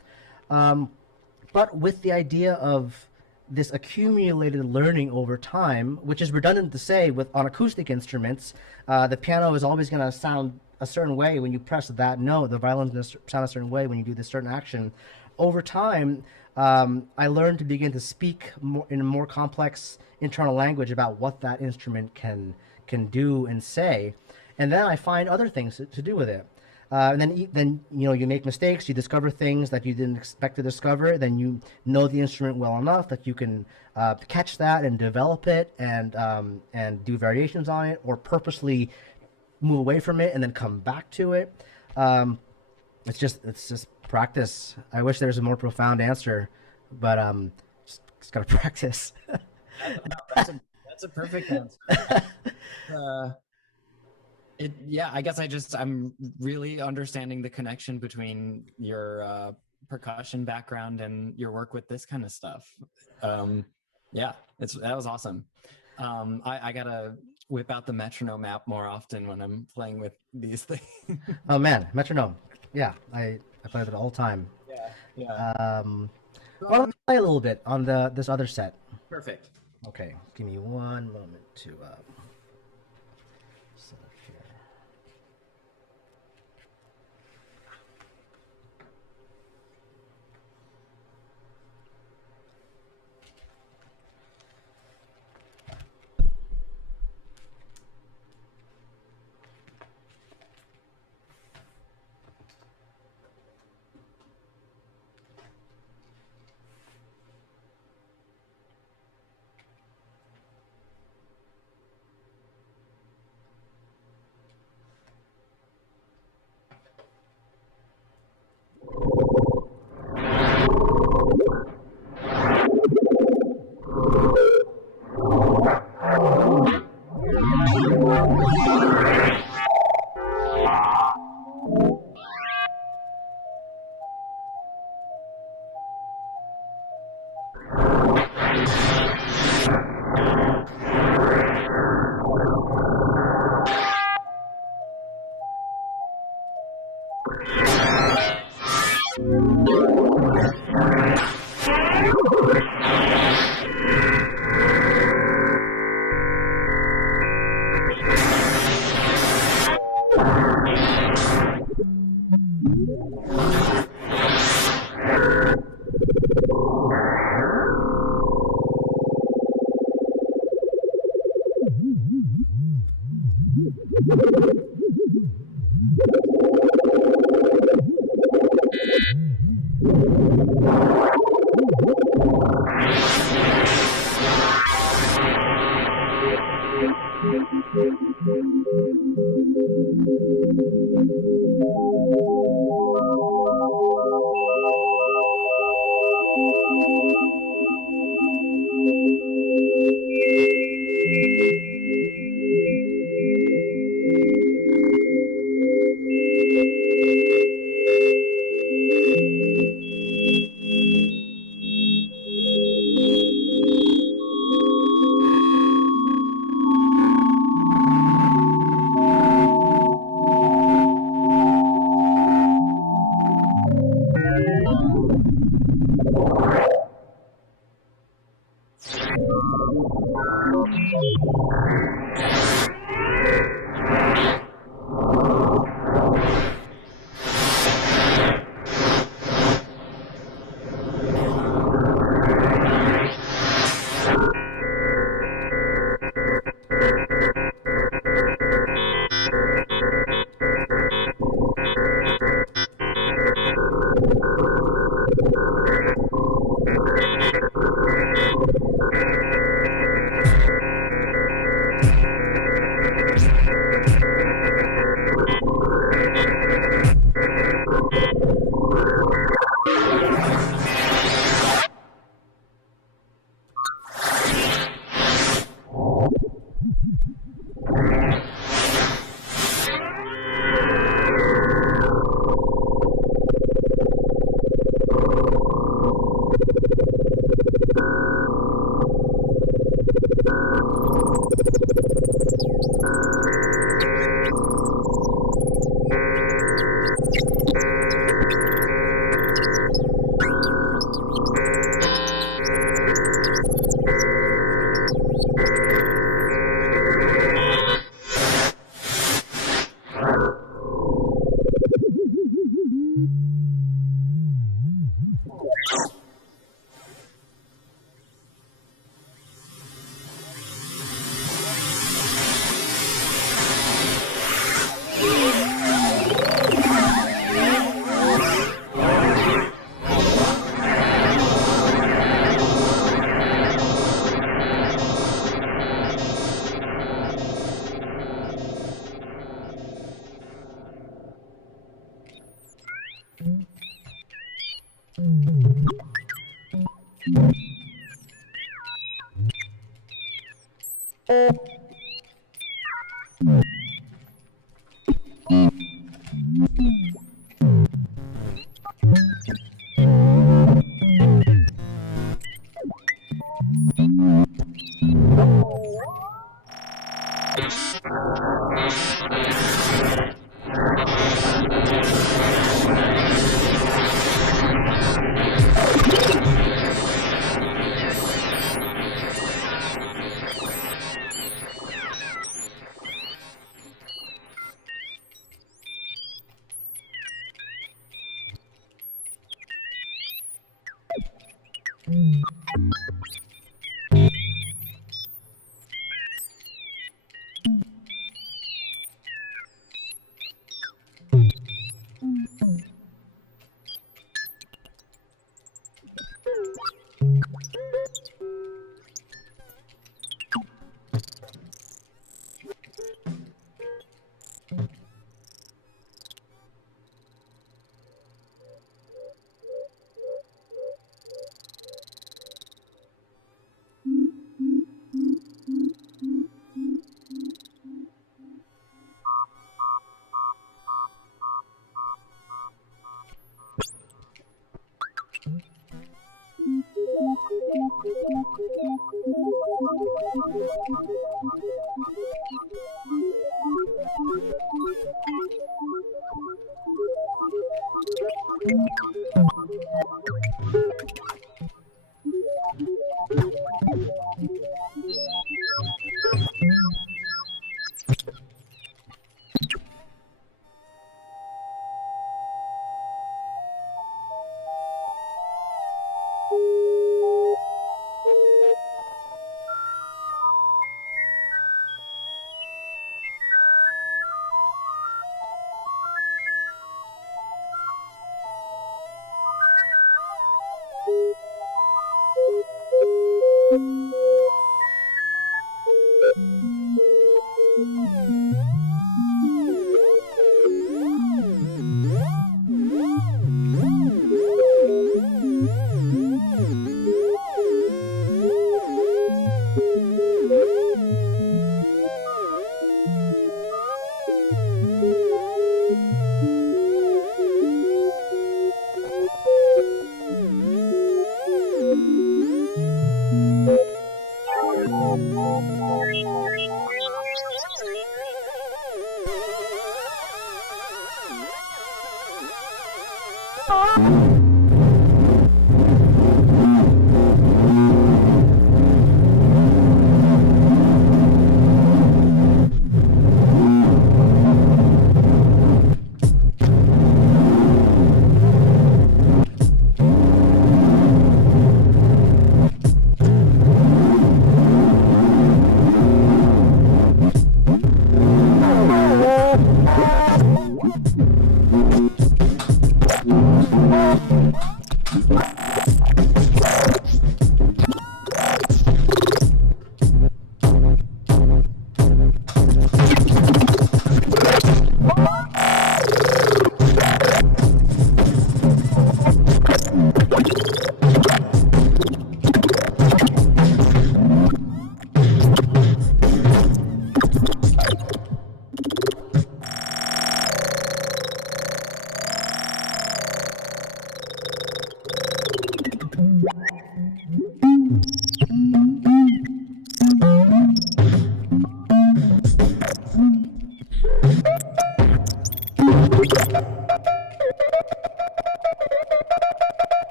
but with the idea of this accumulated learning over time, which is redundant to say on acoustic instruments. The piano is always going to sound a certain way when you press that note. The violin's going to sound a certain way when you do this certain action. Over time, I learned to begin to speak in a more complex internal language about what that instrument can do and say, and then I find other things to do with it. And then you make mistakes. You discover things that you didn't expect to discover. Then you know the instrument well enough that you can catch that and develop it and do variations on it, or purposely move away from it and then come back to it. It's just practice. I wish there was a more profound answer, but just gotta practice. That's a perfect answer. I guess I'm really understanding the connection between your percussion background and your work with this kind of stuff. That was awesome. I gotta whip out the metronome app more often when I'm playing with these things. Oh man, metronome. Yeah, I play it all the time. Yeah. Well, let's play a little bit on this other set. Perfect. Okay, give me one moment to set up here.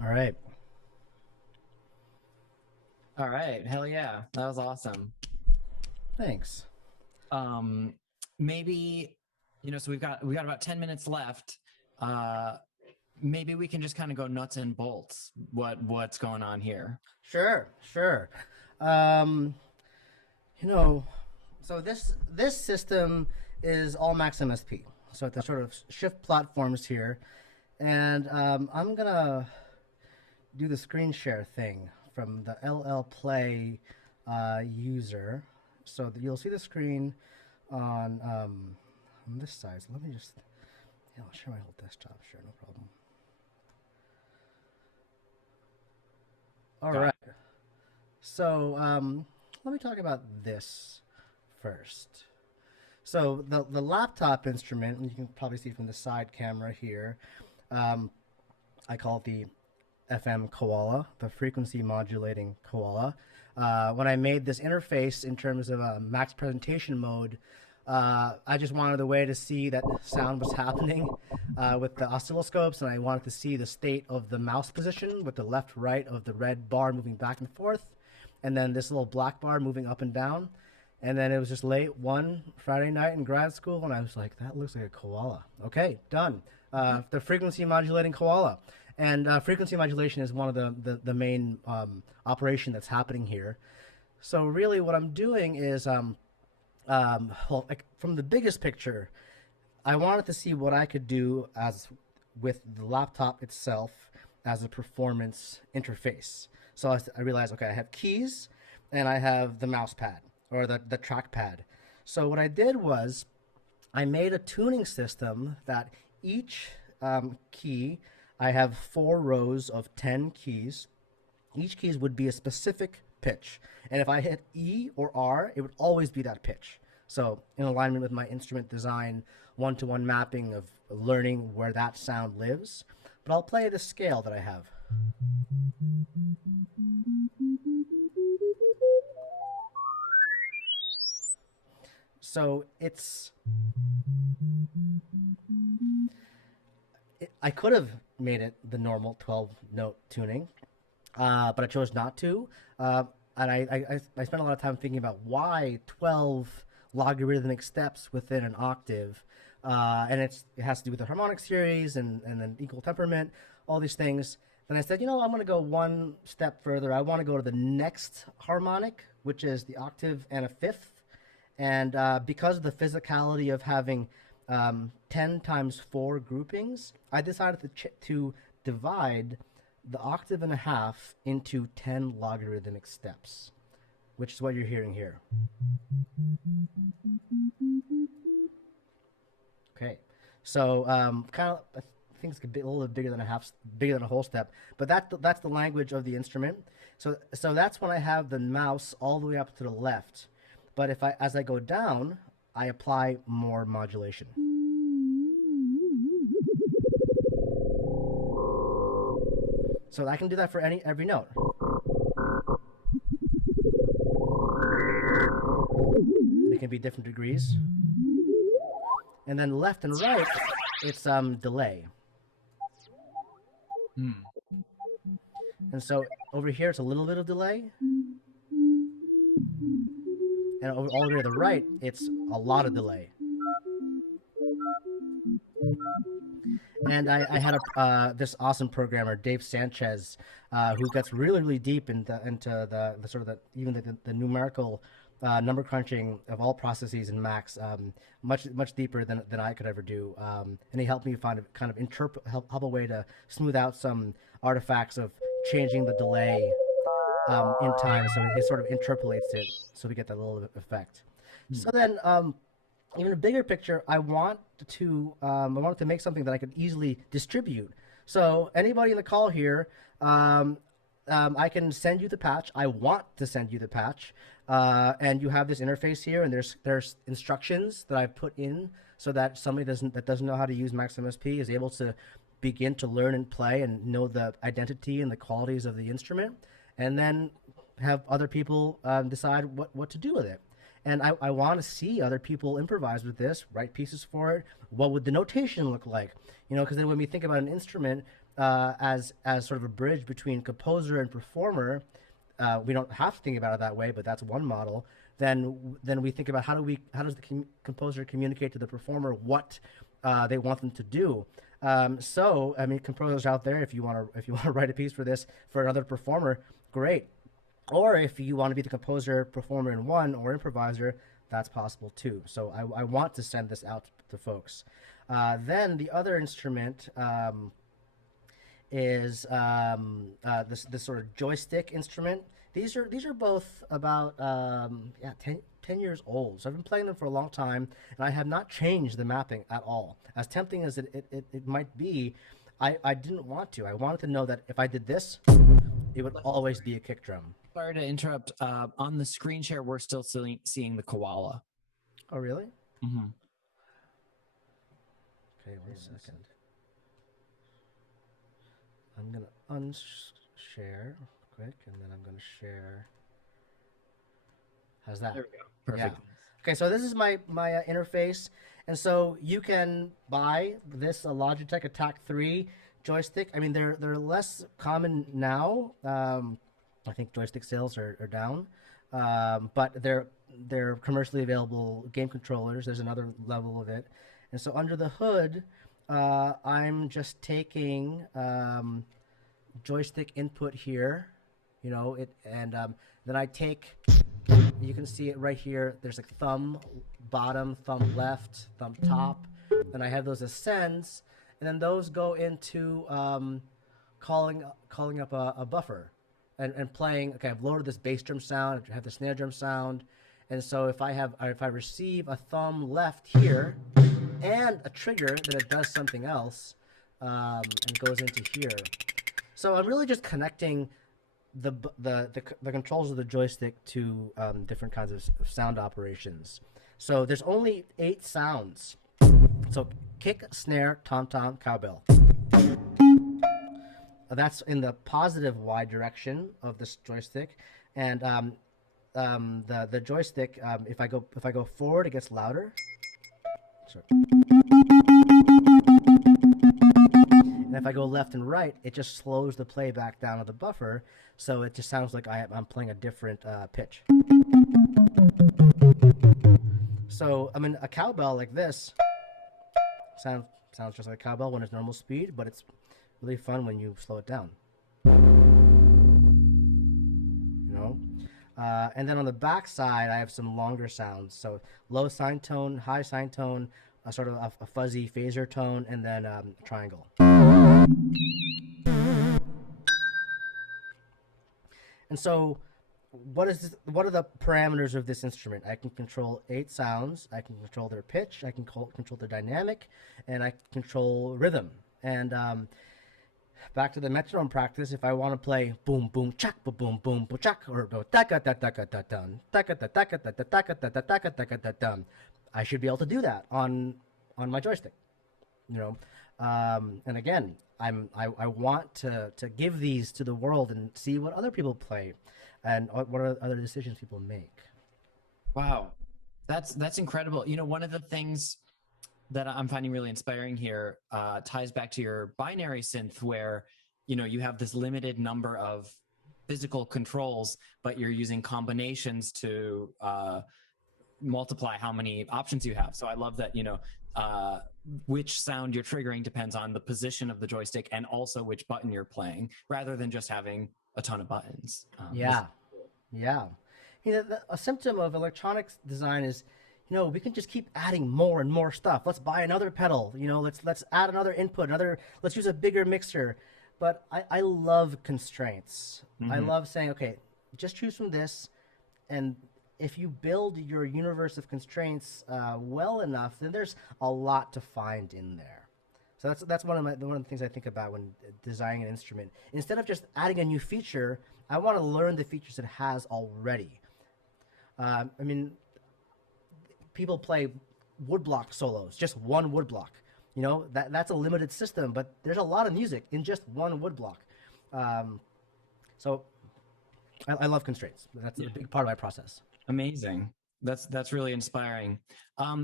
All right. All right. Hell yeah. That was awesome. Thanks. Maybe, so we've got about 10 minutes left. Maybe we can just kind of go nuts and bolts. What's going on here? Sure. So this system is all Max MSP. So at the sort of shift platforms here, and I'm gonna do the screen share thing from the LL Play user, so that you'll see the screen on this side. So let me just, I'll share my whole desktop. Sure, no problem. All right. So let me talk about this first. So the laptop instrument, you can probably see from the side camera here, I call it the FM Koala, the frequency modulating Koala. When I made this interface in terms of a max presentation mode, I just wanted a way to see that sound was happening with the oscilloscopes, and I wanted to see the state of the mouse position with the left, right of the red bar moving back and forth, and then this little black bar moving up and down. And then it was just late one Friday night in grad school, and I was like, that looks like a koala. Okay, done. The frequency modulating koala. And frequency modulation is one of the main operation that's happening here. So really what I'm doing is, like from the biggest picture, I wanted to see what I could do with the laptop itself as a performance interface. So I realized, okay, I have keys and I have the mouse pad or the trackpad. So what I did was I made a tuning system that each key, I have 4 rows of 10 keys. Each keys would be a specific pitch. And if I hit E or R, it would always be that pitch. So in alignment with my instrument design, one-to-one mapping of learning where that sound lives. But I'll play the scale that I have. So I could have made it the normal 12-note tuning, but I chose not to. And I spent a lot of time thinking about why 12 logarithmic steps within an octave. And it has to do with the harmonic series and then equal temperament, all these things. Then I said, I'm going to go one step further. I want to go to the next harmonic, which is the octave and a fifth. And because of the physicality of having 10 times 4 groupings, I decided to divide the octave and a half into 10 logarithmic steps, which is what you're hearing here. Okay, so kind of, I think it's a little bit bigger than a whole step, but that's the language of the instrument. So that's when I have the mouse all the way up to the left. But as I go down, I apply more modulation. So I can do that for every note. They can be different degrees. And then left and right, it's delay. And so over here, it's a little bit of delay. And all the way to the right, it's a lot of delay. And I had this awesome programmer, Dave Sanchez, who gets really deep into the sort of even the numerical number crunching of all processes in Max, much deeper than I could ever do. And he helped me find a kind of help a way to smooth out some artifacts of changing the delay in time, so it sort of interpolates it, so we get that little effect. So then, even a bigger picture, I wanted to make something that I could easily distribute. So anybody in the call here, I can send you the patch. I want to send you the patch, and you have this interface here, and there's instructions that I've put in so that somebody that doesn't know how to use Max MSP is able to begin to learn and play and know the identity and the qualities of the instrument, and then have other people decide what to do with it. And I want to see other people improvise with this, write pieces for it. What would the notation look like? Because then when we think about an instrument as sort of a bridge between composer and performer, we don't have to think about it that way, but that's one model. Then we think about how does the composer communicate to the performer what they want them to do. So I mean, composers out there, if you want to write a piece for this for another performer, great. Or if you want to be the composer, performer in one, or improviser, that's possible too. So I want to send this out to folks. Then the other instrument is this sort of joystick instrument. These are both about 10 years old. So I've been playing them for a long time, and I have not changed the mapping at all. As tempting as it might be, I didn't want to. I wanted to know that if I did this, it would always be a kick drum. Sorry to interrupt. On the screen share, we're still seeing the koala. Oh, really? Mm-hmm. Okay, 1 second. I'm going to unshare quick, and then I'm going to share. How's that? There we go. Perfect. Yeah. Okay, so this is my interface. And so you can buy this Logitech Attack 3 joystick. I mean, they're less common now. I think joystick sales are down, but they're commercially available game controllers. There's another level of it, and so under the hood, I'm just taking joystick input here, and then I take. You can see it right here. There's a thumb bottom, thumb left, thumb top, and I have those ascends, and then those go into calling up a buffer. And playing. Okay, I've loaded this bass drum sound. I have the snare drum sound, and so if I receive a thumb left here, and a trigger that it does something else, and goes into here. So I'm really just connecting the controls of the joystick to different kinds of sound operations. So there's only 8 sounds. So kick, snare, tom-tom, cowbell. That's in the positive Y direction of this joystick, and the joystick. If I go forward, it gets louder. Sorry. And if I go left and right, it just slows the play back down to the buffer, so it just sounds like I'm playing a different pitch. So I mean, a cowbell like this sounds just like a cowbell when it's normal speed, but it's really fun when you slow it down. And then on the back side, I have some longer sounds. So low sine tone, high sine tone, a sort of a fuzzy phaser tone, and then a triangle. And so what are the parameters of this instrument? I can control 8 sounds. I can control their pitch. I can control their dynamic, and I can control rhythm. And back to the metronome practice, if I want to play boom boom chak boom boom boom chak, or taka ta taka ta dun taka ta taka ta taka ta taka taka ta dun, I should be able to do that on my joystick. And again, I want to give these to the world and see what other people play, and what are other decisions people make. Wow, that's incredible. One of the things that I'm finding really inspiring here ties back to your binary synth, where you have this limited number of physical controls, but you're using combinations to multiply how many options you have. So I love that, which sound you're triggering depends on the position of the joystick and also which button you're playing, rather than just having a ton of buttons. Yeah. Yeah. A symptom of electronics design is, we can just keep adding more and more stuff. Let's buy another pedal. Let's add another input. Let's use a bigger mixer. But I love constraints. Mm-hmm. I love saying, okay, just choose from this, and if you build your universe of constraints well enough, then there's a lot to find in there. So that's one of the things I think about when designing an instrument. Instead of just adding a new feature, I want to learn the features it has already. People play woodblock solos, just one woodblock. That's a limited system, but there's a lot of music in just one woodblock. So I love constraints. That's a big part of my process. Amazing. That's really inspiring.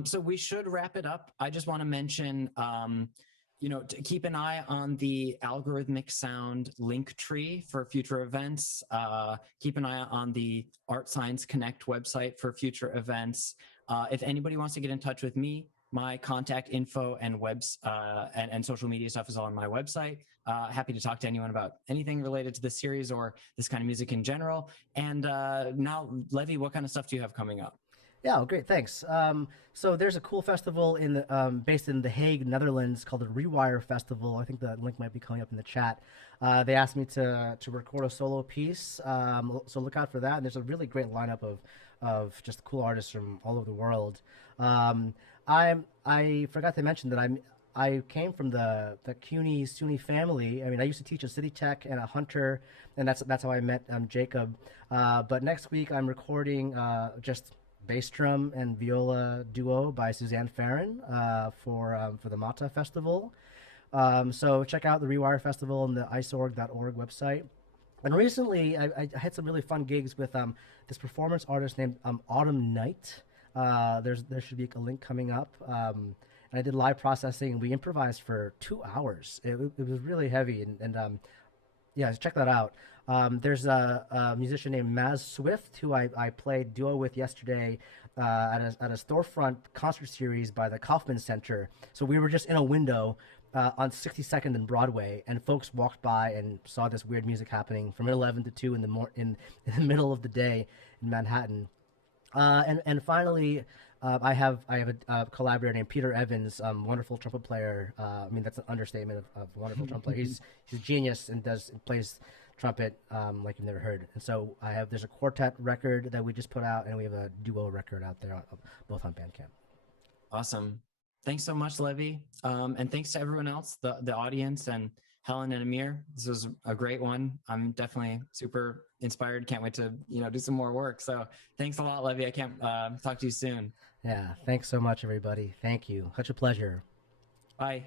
So we should wrap it up. I just want to mention, to keep an eye on the Algorithmic Sound link tree for future events. Keep an eye on the Art Science Connect website for future events. If anybody wants to get in touch with me, my contact info and and social media stuff is all on my website. Happy to talk to anyone about anything related to this series or this kind of music in general. And now, Levy, what kind of stuff do you have coming up? Yeah, great, thanks. So there's a cool festival based in The Hague, Netherlands, called the Rewire Festival. I think the link might be coming up in the chat. They asked me to record a solo piece, so look out for that. And there's a really great lineup of just cool artists from all over the world. I forgot to mention that I came from the CUNY SUNY family. I used to teach at City Tech and at Hunter, and that's how I met Jacob. But next week I'm recording just bass drum and viola duo by Suzanne Farron for the Mata Festival. So check out the Rewire Festival on the iceorg.org website. And recently I had some really fun gigs with this performance artist named Autumn Night. There should be a link coming up. And I did live processing, and we improvised for 2 hours. It was really heavy, and check that out. There's a musician named Maz Swift who I played duo with yesterday at a storefront concert series by the Kaufman Center. So we were just in a window on 62nd and Broadway, and folks walked by and saw this weird music happening from 11 to 2 in the middle of the day in Manhattan. And finally, I have a collaborator named Peter Evans, wonderful trumpet player. That's an understatement of wonderful trumpet player. He's a genius and plays trumpet like you've never heard. And so there's a quartet record that we just put out, and we have a duo record out there, both on Bandcamp. Awesome. Thanks so much, Levy. And thanks to everyone else, the audience, and Helen and Amir. This was a great one. I'm definitely super inspired. Can't wait to do some more work. So thanks a lot, Levy. I can't talk to you soon. Yeah, thanks so much, everybody. Thank you. Such a pleasure. Bye.